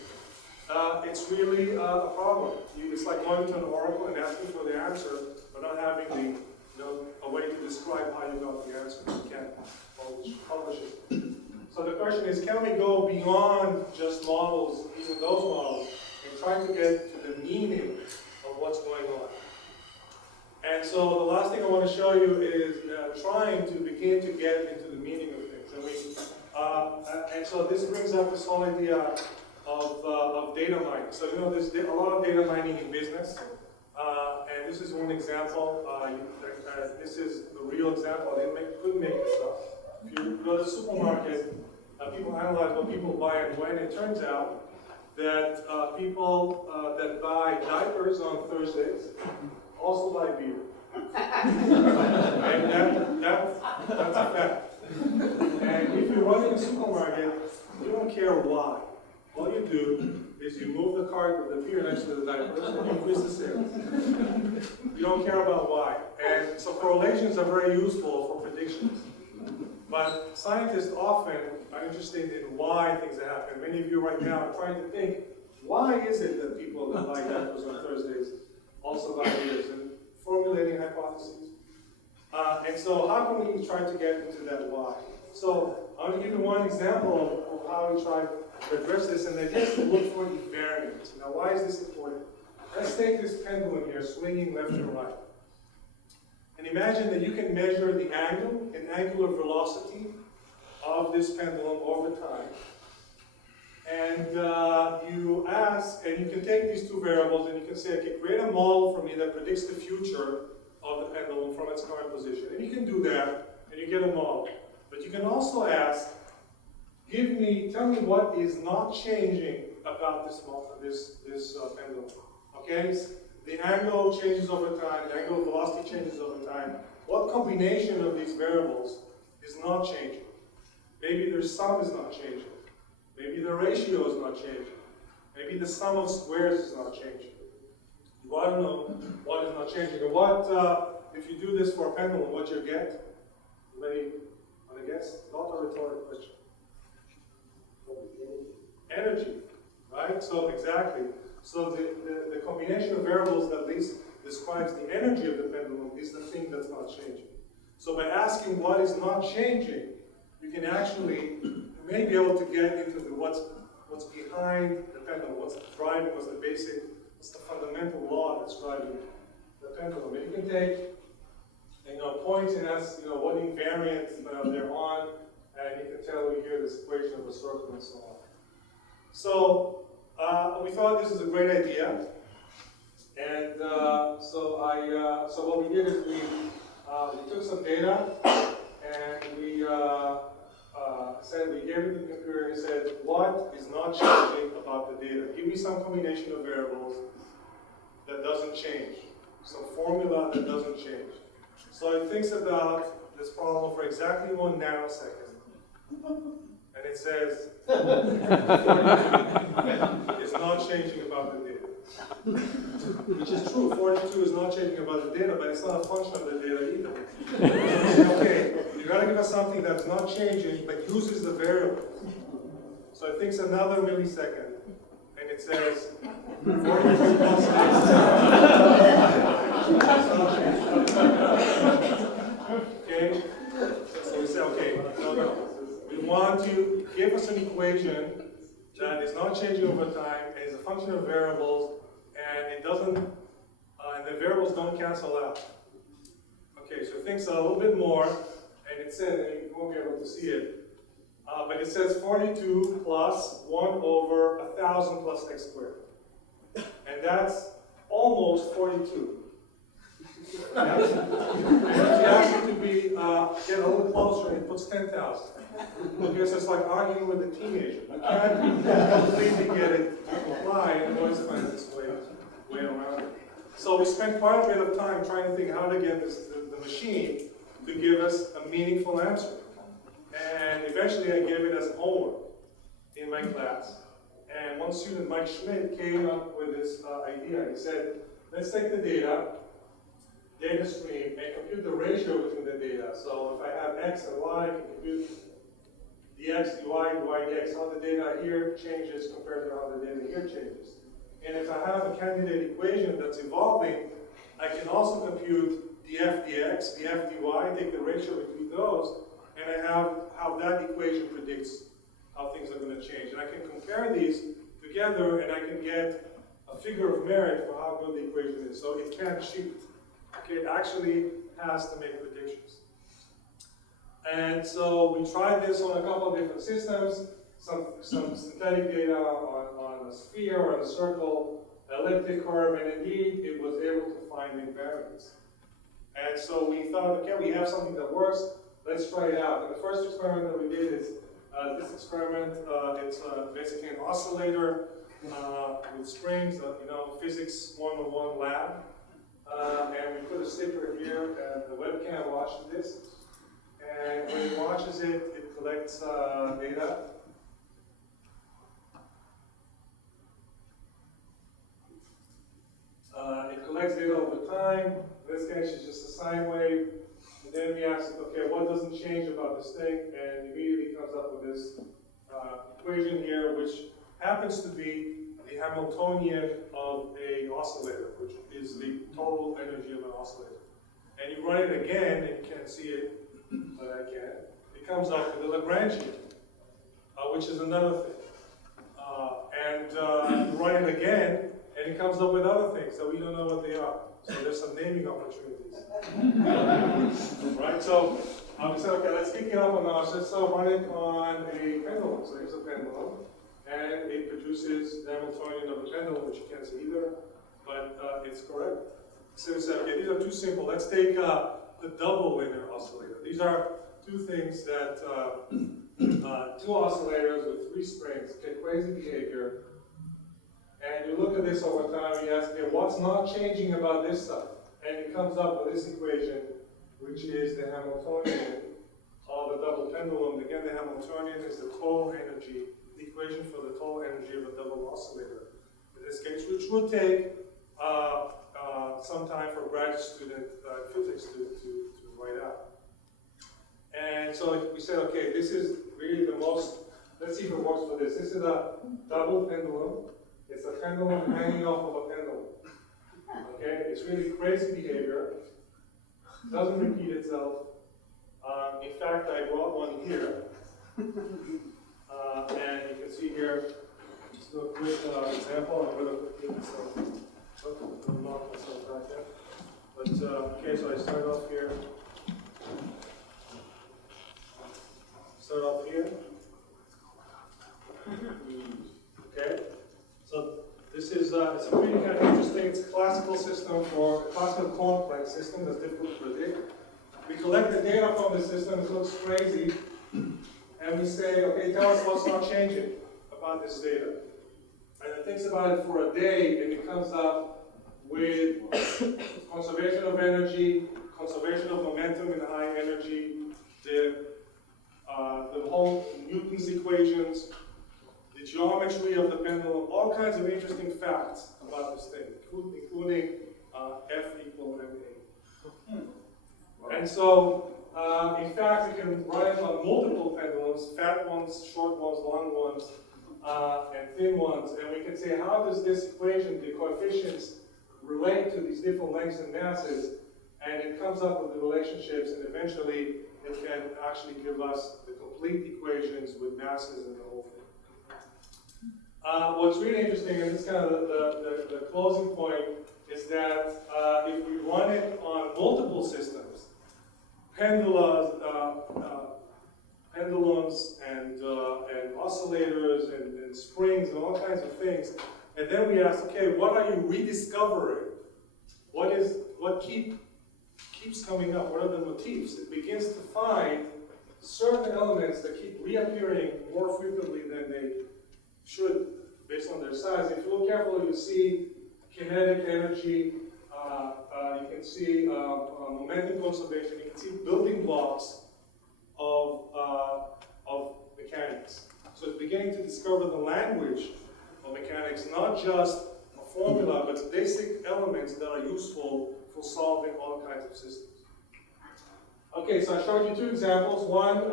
it's really a problem. It's like going to an oracle and asking for the answer, but not having a way to describe how you got the answer. You can't publish it. So the question is, can we go beyond just models, even those models, and try to get to the meaning of what's going on? And so the last thing I want to show you is trying to begin to get into the meaning of things. And so this brings up this whole idea of data mining. So there's a lot of data mining in business, and this is one example. This is the real example. Couldn't make this up. If you go to the supermarket, people analyze what people buy and when. It turns out that people that buy diapers on Thursdays also buy beer. And that's a fact. And if you run in a supermarket, you don't care why. All you do is you move the cart with the beer next to the diapers and you increase the sales. You don't care about why. And so correlations are very useful for predictions. But scientists often are interested in why things happen. Many of you right now are trying to think, why is it that people that buy diapers on Thursdays also buy beers? And formulating hypotheses. And so how can we try to get into that why? So I'm going to give you one example of how we try to address this, and that is to look for invariants. Now, why is this important? Let's take this pendulum here, swinging left and right. And imagine that you can measure the angle and angular velocity of this pendulum over time. And you ask, and you can take these two variables and you can say, okay, create a model for me that predicts the future of the pendulum from its current position. And you can do that, and you get a model. But you can also ask, tell me what is not changing about this pendulum. Okay, the angle changes over time, the angular velocity changes over time. What combination of these variables is not changing? Maybe their sum is not changing. Maybe the ratio is not changing. Maybe the sum of squares is not changing. You want to know what is not changing. And what, if you do this for a pendulum, what you get? Anybody want to guess? Not a rhetorical question. Energy, right? So exactly. So the combination of variables that least describes the energy of the pendulum is the thing that's not changing. So by asking what is not changing, you can actually, you may be able to get into what's behind the pendulum, what's driving, what's the fundamental law that's driving the pendulum. And you can take, points and ask, what invariant they're on, and you can tell here this equation of a circle and so on. So we thought this is a great idea, and so what we did is we took some data and we gave it to the computer and we said, what is not changing about the data? Give me some combination of variables that doesn't change, some formula that doesn't change. So it thinks about this problem for exactly 1 nanosecond, and it says, it's not changing about the data. Which is true, 42 is not changing about the data, but it's not a function of the data either. Okay, you gotta give us something that's not changing, but uses the variable. So it thinks another millisecond, and it says, 42 plus okay, so we say, okay, no. We want to give us an equation that is not changing over time, and is a function of variables, and it doesn't, and the variables don't cancel out. Okay, so it thinks a little bit more, and it says, and you won't be able to see it, but it says 42 plus 1 over 1,000 plus x squared. And that's almost 42. And if you ask it to be, get a little closer, it puts 10,000. Okay, so it's like arguing with a teenager. You can't completely get it to comply, and always find its way So we spent quite a bit of time trying to think how to get the machine to give us a meaningful answer. And eventually I gave it as homework in my class. And one student, Mike Schmidt, came up with this idea. He said, let's take the data stream, and compute the ratio between the data. So if I have x and y, I can compute dx, dy, dy, dx, how the data here changes compared to how the data here changes. And if I have a candidate equation that's evolving, I can also compute df dx, df dy, take the ratio between those, and I have how that equation predicts how things are going to change. And I can compare these together, and I can get a figure of merit for how good the equation is. So it can't cheat. Okay, it actually has to make predictions. And so we tried this on a couple of different systems, some synthetic data on a sphere or a circle, elliptic curve, and indeed it was able to find invariants. And so we thought, okay, we have something that works, let's try it out. And the first experiment that we did is this experiment. It's basically an oscillator with springs, physics 101 lab. And we put a sticker here, and the webcam watches this. And when it watches it, it collects data. It collects data over time. In this case, it's just a sine wave. And then we ask it, okay, what doesn't change about this thing? And immediately comes up with this equation here, which happens to be the Hamiltonian of an oscillator, which is the total energy of an oscillator. And you run it again, and you can't see it, but I can. It comes up with the Lagrangian, which is another thing. You run it again, and it comes up with other things that we don't know what they are. So there's some naming opportunities. Right? So we said, okay, let's kick it up a notch. Let's run it on a pendulum. So here's a pendulum. And it produces the Hamiltonian of the pendulum, which you can't see either, but it's correct. So we said, okay, these are too simple. Let's take the double linear oscillator. These are two things that, two oscillators with 3 springs, get crazy behavior. And you look at this over time, and you ask, okay, what's not changing about this stuff? And it comes up with this equation, which is the Hamiltonian of a double pendulum. Again, the Hamiltonian is the total energy, the equation for the total energy of a double oscillator, in this case, which would take some time for a graduate student, physics to write out. And so we said, okay, this is really the most, let's see if it works for this. This is a double pendulum. It's a pendulum hanging off of a pendulum. Okay, it's really crazy behavior. It doesn't repeat itself. In fact, I brought one here. And you can see here, just do a quick example. I'm going to give myself, mark myself right there. But, okay, so I start off here. Start off here. Okay, so this is it's a really kind of interesting. It's a classical system for a classical complex system that's difficult to predict. We collect the data from the system. It looks crazy, and we say, okay, tell us what's not changing about this data. And it thinks about it for a day, and it comes up with conservation of energy, conservation of momentum in high energy, the whole Newton's equations, the geometry of the pendulum, all kinds of interesting facts about this thing, including F equal ma. And so, in fact, we can run it on multiple pendulums, fat ones, short ones, long ones, and thin ones, and we can say, how does this equation, the coefficients, relate to these different lengths and masses, and it comes up with the relationships, and eventually it can actually give us the complete equations with masses and the whole thing. What's really interesting, and this is kind of the closing point, is that if we run it on multiple systems, pendulums and oscillators and springs and all kinds of things, and then we ask, okay, what are you rediscovering? What keeps coming up? What are the motifs? It begins to find certain elements that keep reappearing more frequently than they should based on their size. If you look carefully, you see kinetic energy you can see momentum conservation. You can see building blocks of mechanics. So it's beginning to discover the language of mechanics, not just a formula, but basic elements that are useful for solving all kinds of systems. Okay, so I showed you two examples. One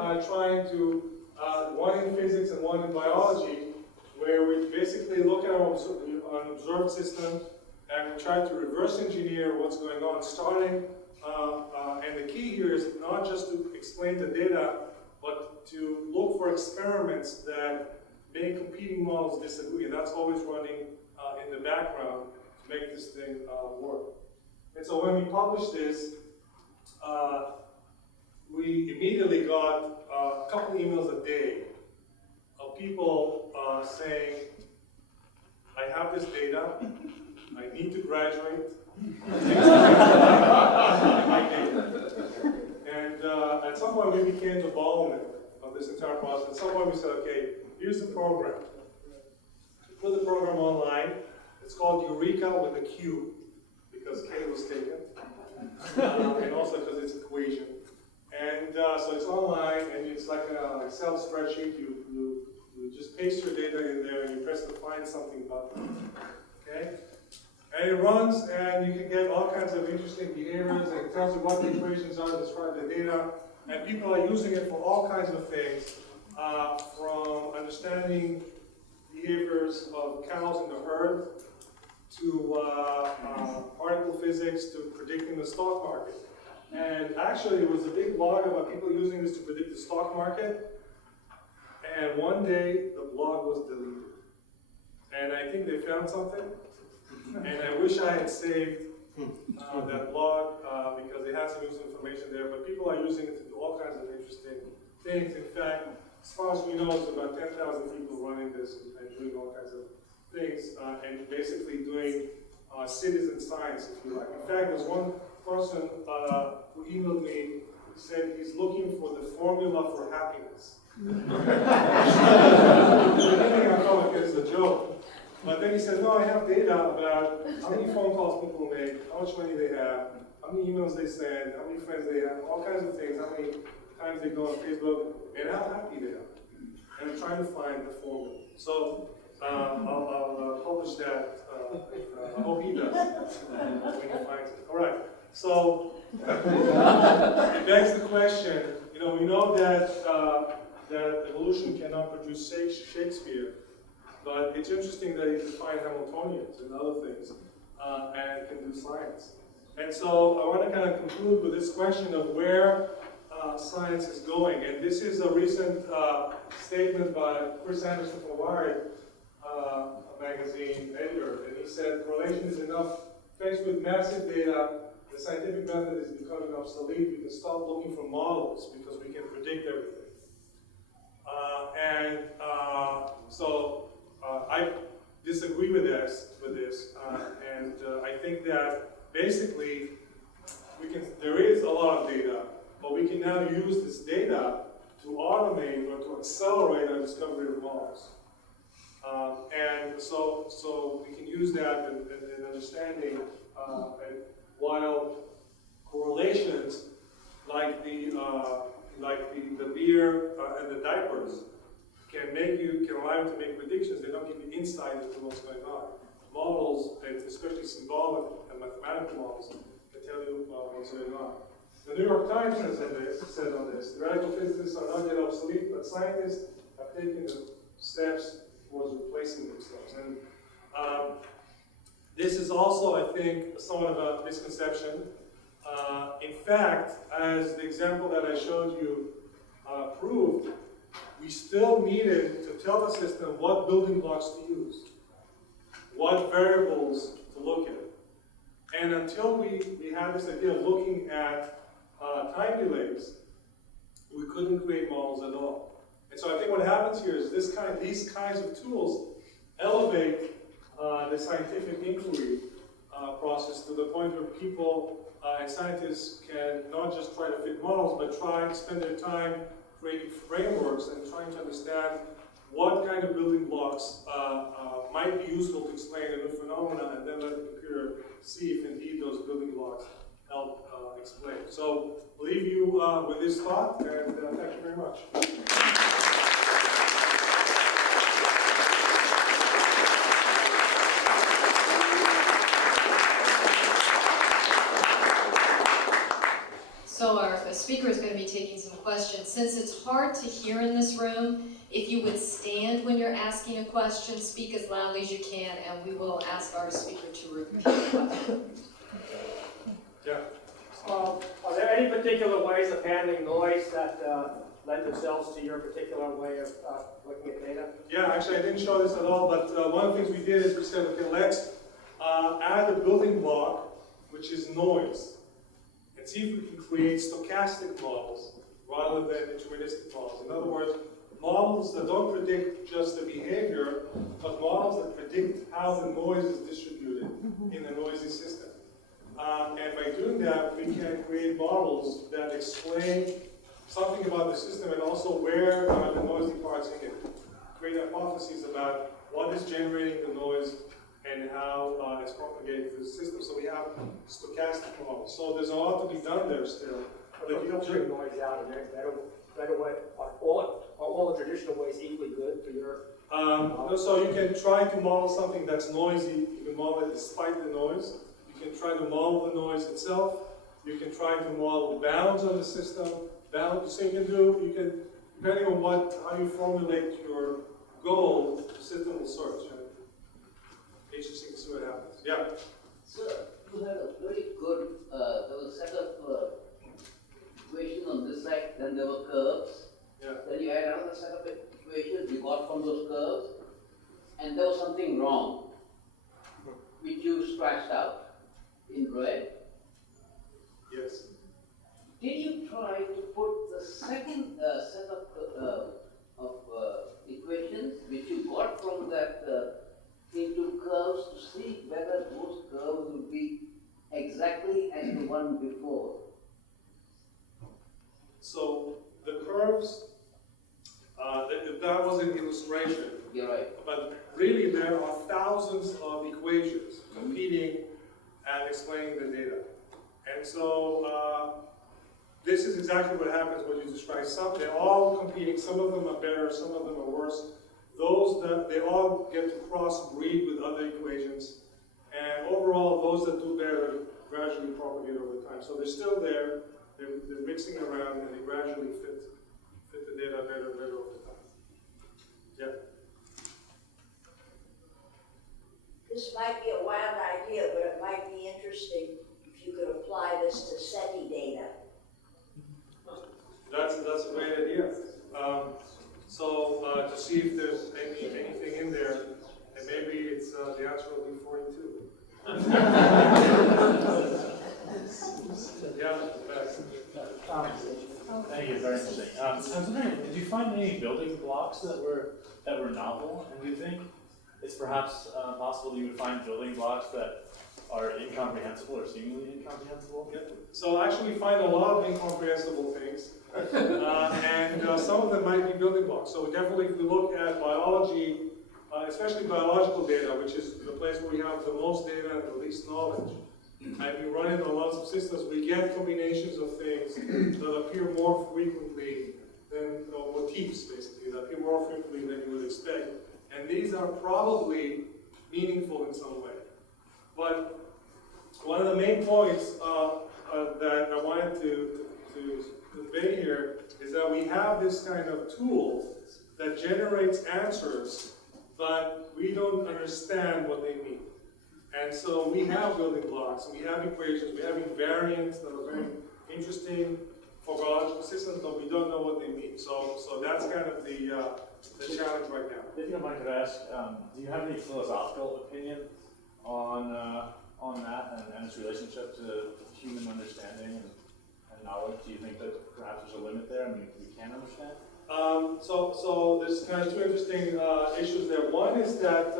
one in physics and one in biology, where we basically look at an observed system and we try to reverse engineer what's going on, starting, and the key here is not just to explain the data, but to look for experiments that make competing models disagree, and that's always running in the background to make this thing work. And so when we published this, we immediately got a couple emails a day of people saying, I have this data, I need to graduate. And at some point we became the bottleneck of this entire process. At some point we said, okay, here's the program. We put the program online. It's called Eureka with a Q, because K was taken, and also because it's equation. And so it's online, and it's like an Excel spreadsheet. You just paste your data in there, and you press the find something button. Okay? And it runs, and you can get all kinds of interesting behaviors, and it tells you what the equations are, describe the data, and people are using it for all kinds of things, from understanding behaviors of cows in the herd, to particle physics, to predicting the stock market. And actually, there was a big blog about people using this to predict the stock market, and one day, the blog was deleted. And I think they found something, and I wish I had saved that blog because they had some useful information there, but people are using it to do all kinds of interesting things. In fact, as far as we know, there's about 10,000 people running this and doing all kinds of things, and basically doing citizen science, if you like. In fact, there's one person who emailed me, said he's looking for the formula for happiness. I thought it was a joke. But then he said, no, I have data about how many phone calls people make, how much money they have, how many emails they send, how many friends they have, all kinds of things, how many times they go on Facebook, and how happy they are. And I'm trying to find the formula. So I'll publish that. I hope he does when he finds it. All right. So it begs the question. We know that that evolution cannot produce Shakespeare, but it's interesting that he can find Hamiltonians and other things, and can do science. And so I want to kind of conclude with this question of where science is going. And this is a recent statement by Chris Anderson from Wired magazine editor, and he said correlation is enough. Faced with massive data, the scientific method is becoming obsolete. We can stop looking for models because we can predict everything. So I disagree with this, and I think that basically there is a lot of data, but we can now use this data to automate or to accelerate our discovery of models. And so we can use that in understanding while correlations like the beer and the diapers can allow you to make predictions. They don't give you insight into what's going on. Models, and especially symbolic and mathematical models, can tell you what's going on. The New York Times said on this, radical physicists are not yet obsolete, but scientists have taken the steps towards replacing themselves. And this is also, I think, somewhat of a misconception. In fact, as the example that I showed you proved, we still needed to tell the system what building blocks to use, what variables to look at. And until we had this idea of looking at time delays, we couldn't create models at all. And so I think what happens here is these kinds of tools elevate the scientific inquiry process to the point where people and scientists can not just try to fit models, but spend their time creating frameworks and trying to understand what kind of building blocks might be useful to explain a new phenomena, and then let the computer see if indeed those building blocks help explain. So we'll leave you with this thought, and thank you very much. So our speaker is going to be taking some questions. Since it's hard to hear in this room, if you would stand when you're asking a question, speak as loudly as you can, and we will ask our speaker to repeat the question. Yeah. Are there any particular ways of handling noise that lend themselves to your particular way of looking at data? Yeah, actually I didn't show this at all, but one of the things we did is we said, okay, let's add a building block, which is noise, and see if we can create stochastic models rather than deterministic models. In other words, models that don't predict just the behavior, but models that predict how the noise is distributed in a noisy system. And by doing that, we can create models that explain something about the system and also where the noisy parts in it. Create hypotheses about what is generating the noise and how it's propagated through the system. So we have stochastic models. So there's a lot to be done there still. But you don't bring noise out of it. That way, are all the traditional ways equally good for your? So you can try to model something that's noisy. You can model it despite the noise. You can try to model the noise itself. You can try to model the bounds of the system. So you can, depending on how you formulate your goal, the system will search. Interesting to see what happens. Yeah. So you had a very good, there was a set of equations on this side, then there were curves. Yeah. Then you had another set of equations you got from those curves, and there was something wrong, which you scratched out in red. Yes. Did you try to put the second set of equations, which you got from that, into curves to see whether those curves would be exactly as the one before? So the curves, that was an illustration. You're right. But really there are thousands of equations competing and explaining the data. And so this is exactly what happens when you describe some. They're all competing. Some of them are better, some of them are worse. Those that they all get to cross-breed with other equations. And overall, those that do better gradually propagate over time. So they're still there. They're mixing around, and they gradually fit the data better and better over time. Yeah. This might be a wild idea, but it might be interesting if you could apply this to SETI data. That's a great idea. To see if there's anything in there, and maybe it's the answer will be 42. Yeah, that's. Thank you, very interesting. I was wondering, did you find any building blocks that were novel? And do you think it's perhaps possible that you would find building blocks that are incomprehensible or seemingly incomprehensible? Yeah. So actually we find a lot of incomprehensible things, and some of them might be building blocks. So definitely if we look at biology, especially biological data, which is the place where we have the most data and the least knowledge, and we run it on lots of systems, we get combinations of things that appear more frequently than, motifs basically, that appear more frequently than you would expect. And these are probably meaningful in some way. But one of the main points that I wanted to convey here is that we have this kind of tool that generates answers, but we don't understand what they mean. And so we have building blocks, we have equations, we have invariants that are very interesting for biological systems, but we don't know what they mean. So that's kind of the challenge right now. If you don't mind, could I ask, do you have any philosophical opinion on that and its relationship to human understanding and knowledge? Do you think that perhaps there's a limit there? I mean, we can understand? So there's kind of two interesting issues there. One is that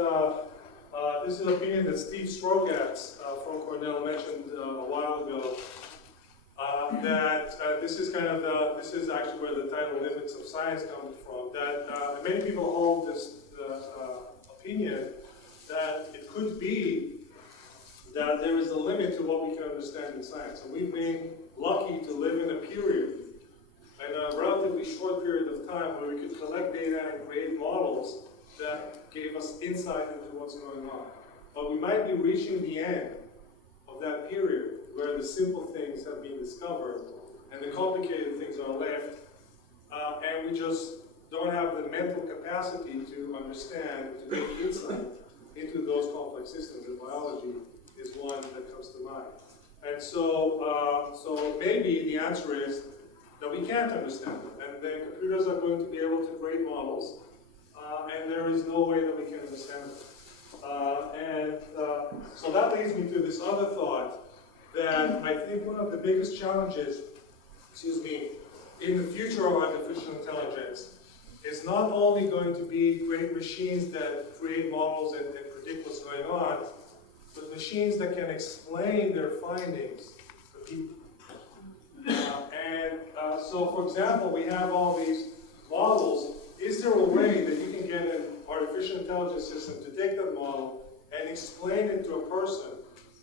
this is an opinion that Steve Strogatz from Cornell mentioned a while ago. That this is actually where the title "Limits of Science" comes from. That many people hold this opinion that it could be that there is a limit to what we can understand in science. And we've been lucky to live in a period, in a relatively short period of time, where we could collect data and create models that gave us insight into what's going on. But we might be reaching the end of that period where the simple things have been discovered and the complicated things are left, and we just don't have the mental capacity to understand, to gain insight into those complex systems. And biology is one that comes to mind. And so maybe the answer is that we can't understand them, and then computers are going to be able to create models, and there is no way that we can understand them. So that leads me to this other thought, that I think one of the biggest challenges, in the future of artificial intelligence is not only going to be great machines that create models and predict what's going on, but machines that can explain their findings to people. So, for example, we have all these models. Is there a way that you can get an artificial intelligence system to take that model and explain it to a person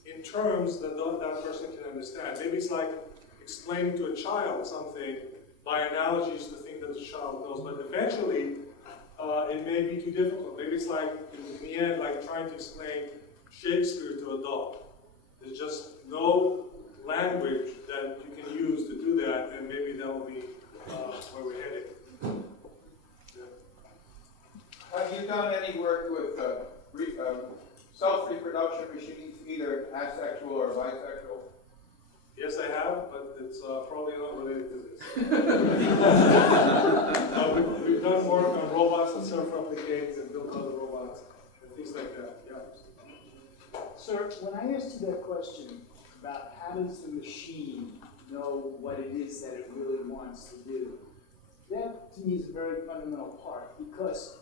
in terms that that person can understand? Maybe it's like explaining to a child something by analogies to things that the child knows, but eventually it may be too difficult. Maybe it's like, in the end, like trying to explain Shakespeare to a dog. There's just no language that you can use to do that, and maybe that will be where we're headed. Yeah. Have you done any work with self-reproduction machines, either asexual or bisexual? Yes, I have, but it's probably not related to this. We've done work on robots that self-replicate and build other robots and things like that. Yeah. Sir, when I asked you that question about how does the machine know what it is that it really wants to do, that to me is a very fundamental part, because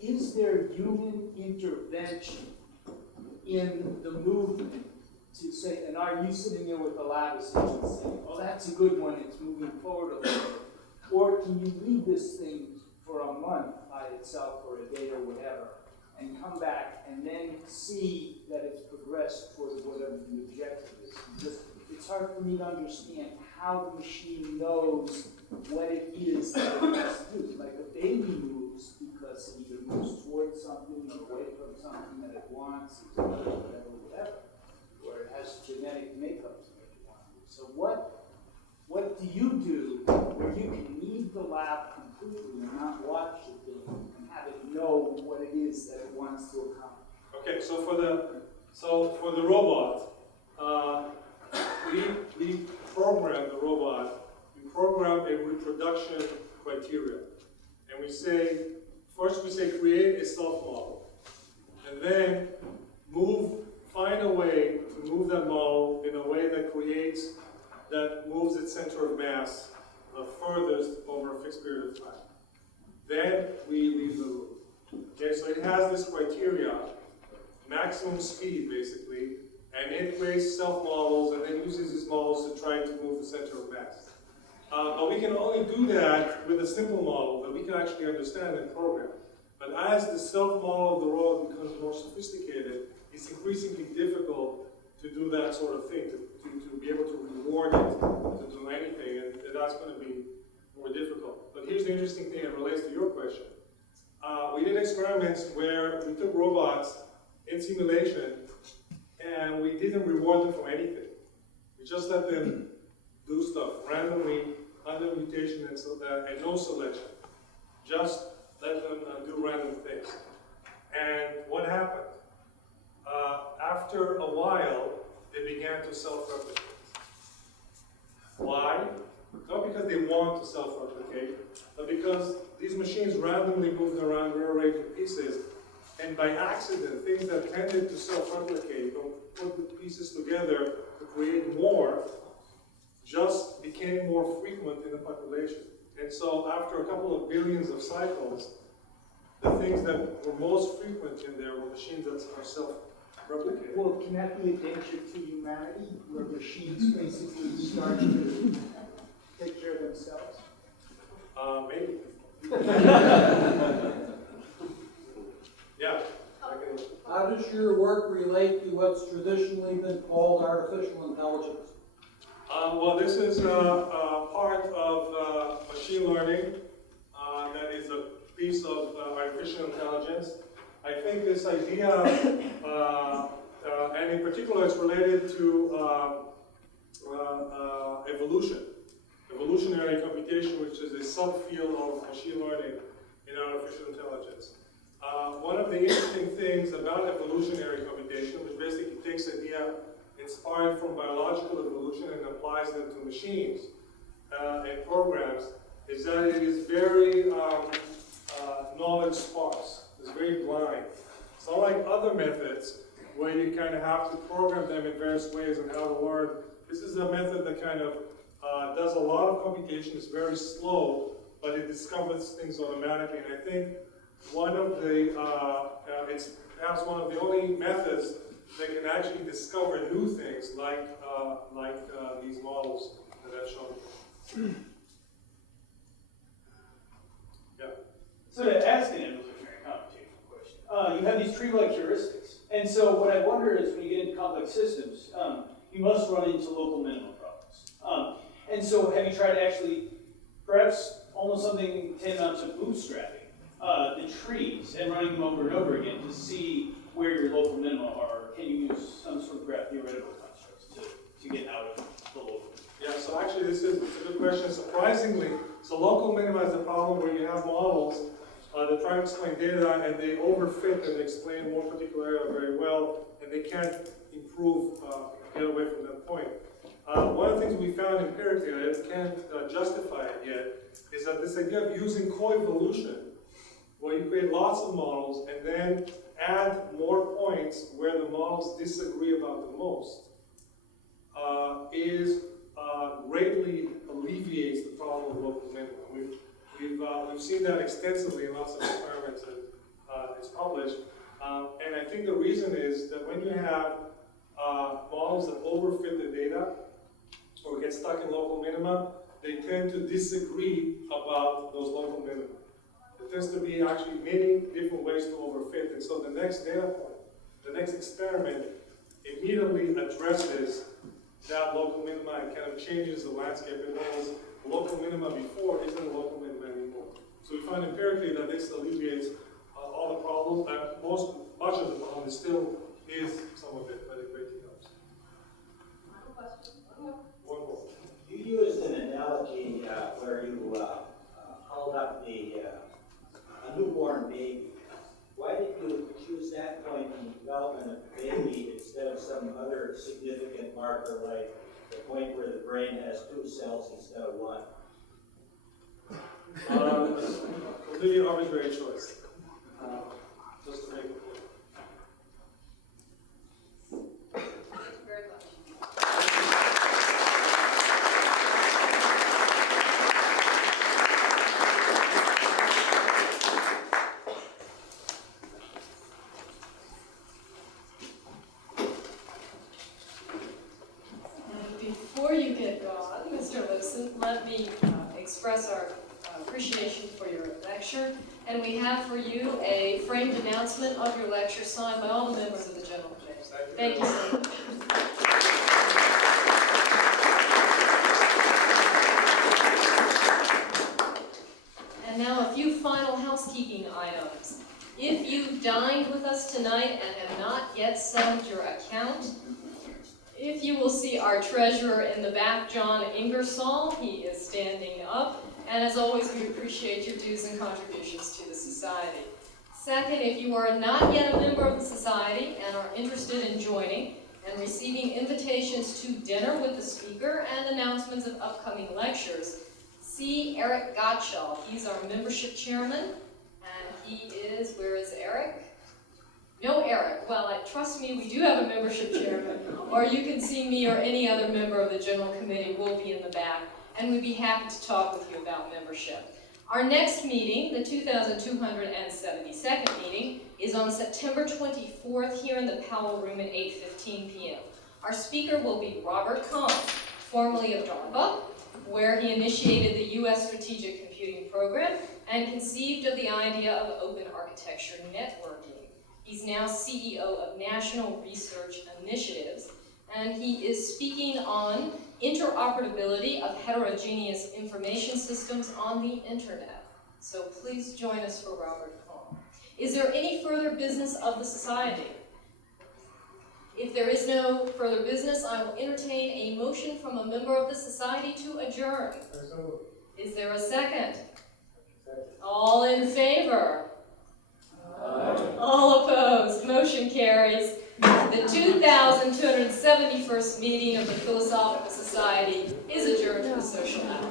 is there human intervention in the movement to say, and are you sitting there with the lattice and saying, oh, that's a good one, it's moving forward a little bit? Or can you leave this thing for a month by itself or a day or whatever, and come back and then see that it's progressed towards whatever the objective is? Just, it's hard for me to understand how the machine knows what it is that it wants to do. Like a baby moves because it either moves towards something or away from something that it wants, or whatever, or it has genetic makeup to make it want to do. So what do you do where you can leave the lab completely and not watch the thing and have it know what it is that it wants to accomplish? Okay, so for the robot, we program the robot. We program a reproduction criteria, and we say first create a self model, and then find a way to move that model in a way that moves its center of mass the furthest over a fixed period of time. Then we leave the loop. Okay, so it has this criteria, maximum speed basically, and it creates self-models and then uses these models to try to move the center of mass. But we can only do that with a simple model that we can actually understand and program. But as the self-model of the robot becomes more sophisticated, it's increasingly difficult to do that sort of thing, to be able to reward it, to do anything, and that's going to be more difficult. But here's the interesting thing that relates to your question. We did experiments where we took robots in simulation and we didn't reward them for anything. We just let them do stuff randomly, under mutation and no selection. Just let them do random things. And what happened? After a while, they began to self-replicate. Why? Not because they want to self-replicate, but because these machines randomly moved around rearranging pieces, and by accident, things that tended to self-replicate or put the pieces together to create more just became more frequent in the population. And so after a couple of billions of cycles, the things that were most frequent in there were machines that are self-replicating. Well, can that be a danger to humanity, where machines basically start to take care of themselves? Maybe. Yeah. How does your work relate to what's traditionally been called artificial intelligence? Well, this is part of machine learning. That is a piece of artificial intelligence. I think this idea, and in particular, it's related to evolutionary computation, which is a subfield of machine learning in artificial intelligence. One of the interesting things about evolutionary computation, which basically takes idea inspired from biological evolution and applies them to machines and programs, is that it is very knowledge sparse. It's very blind. It's not like other methods where you kind of have to program them in various ways on how to learn. This is a method that kind of does a lot of computation. It's very slow, but it discovers things automatically. And I think one of the, it's perhaps one of the only methods that can actually discover new things like these models that I've shown. Yeah. So to ask an evolutionary computational question, you have these tree-like heuristics. And so what I wonder is when you get into complex systems, you must run into local minimum problems. And so have you tried to actually, perhaps almost something tantamount to bootstrapping the trees and running them over and over again to see where your local minima are? Can you use some sort of graph theoretical constructs to get out of the local? Yeah, so actually it's a good question. Surprisingly, so local minima is a problem where you have models that try to explain data and they overfit and explain one particular area very well, and they can't improve, get away from that point. One of the things we found empirically, and I can't justify it yet, is that this idea of using coevolution, where you create lots of models and then add more points where the models disagree about the most, greatly alleviates the problem of local minimum. We've seen that extensively in lots of experiments that is published, and I think the reason is that when you have models that overfit the data or get stuck in local minima, they tend to disagree about those local minima. There tends to be actually many different ways to overfit, and so the next data point, the next experiment, immediately addresses that local minima and kind of changes the landscape. It was local minima before isn't a local minima anymore. So we find empirically that this alleviates all the problems. Much of the problem still is some of it, but it greatly helps. One more. You used an analogy where you called up a newborn baby. Why did you choose that point in the development of the baby instead of some other significant marker like the point where the brain has 2 cells instead of 1? Completely arbitrary choice. Just to make it clear. Thank you very much. Before you get going, Mr. Lipson, let me express our appreciation for your lecture. And we have for you a framed announcement of your lecture signed by all the members of the General Committee. Thank you so much. And now a few final housekeeping items. If you dined with us tonight and have not yet settled your account, if you will see our treasurer in the back, John Ingersoll, he is standing up. And as always, we appreciate your dues and contributions to the Society. Second, if you are not yet a member of the Society and are interested in joining and receiving invitations to dinner with the speaker and announcements of upcoming lectures, see Eric Gottschall. He's our membership chairman, and he is, where is Eric? No Eric. Well, trust me, we do have a membership chairman, or you can see me or any other member of the General Committee. We'll be in the back, and we'd be happy to talk with you about membership. Our next meeting, the 2272nd meeting, is on September 24th here in the Powell Room at 8:15 p.m. Our speaker will be Robert Kahn, formerly of DARPA, where he initiated the U.S. Strategic Computing Program and conceived of the idea of open architecture networking. He's now CEO of National Research Initiatives, and he is speaking on interoperability of heterogeneous information systems on the internet. So please join us for Robert Cohn. Is there any further business of the society? If there is no further business, I will entertain a motion from a member of the society to adjourn. Is there a second? All in favor? All opposed? Motion carries. The 2,271st meeting of the Philosophical Society is adjourned to the social hour.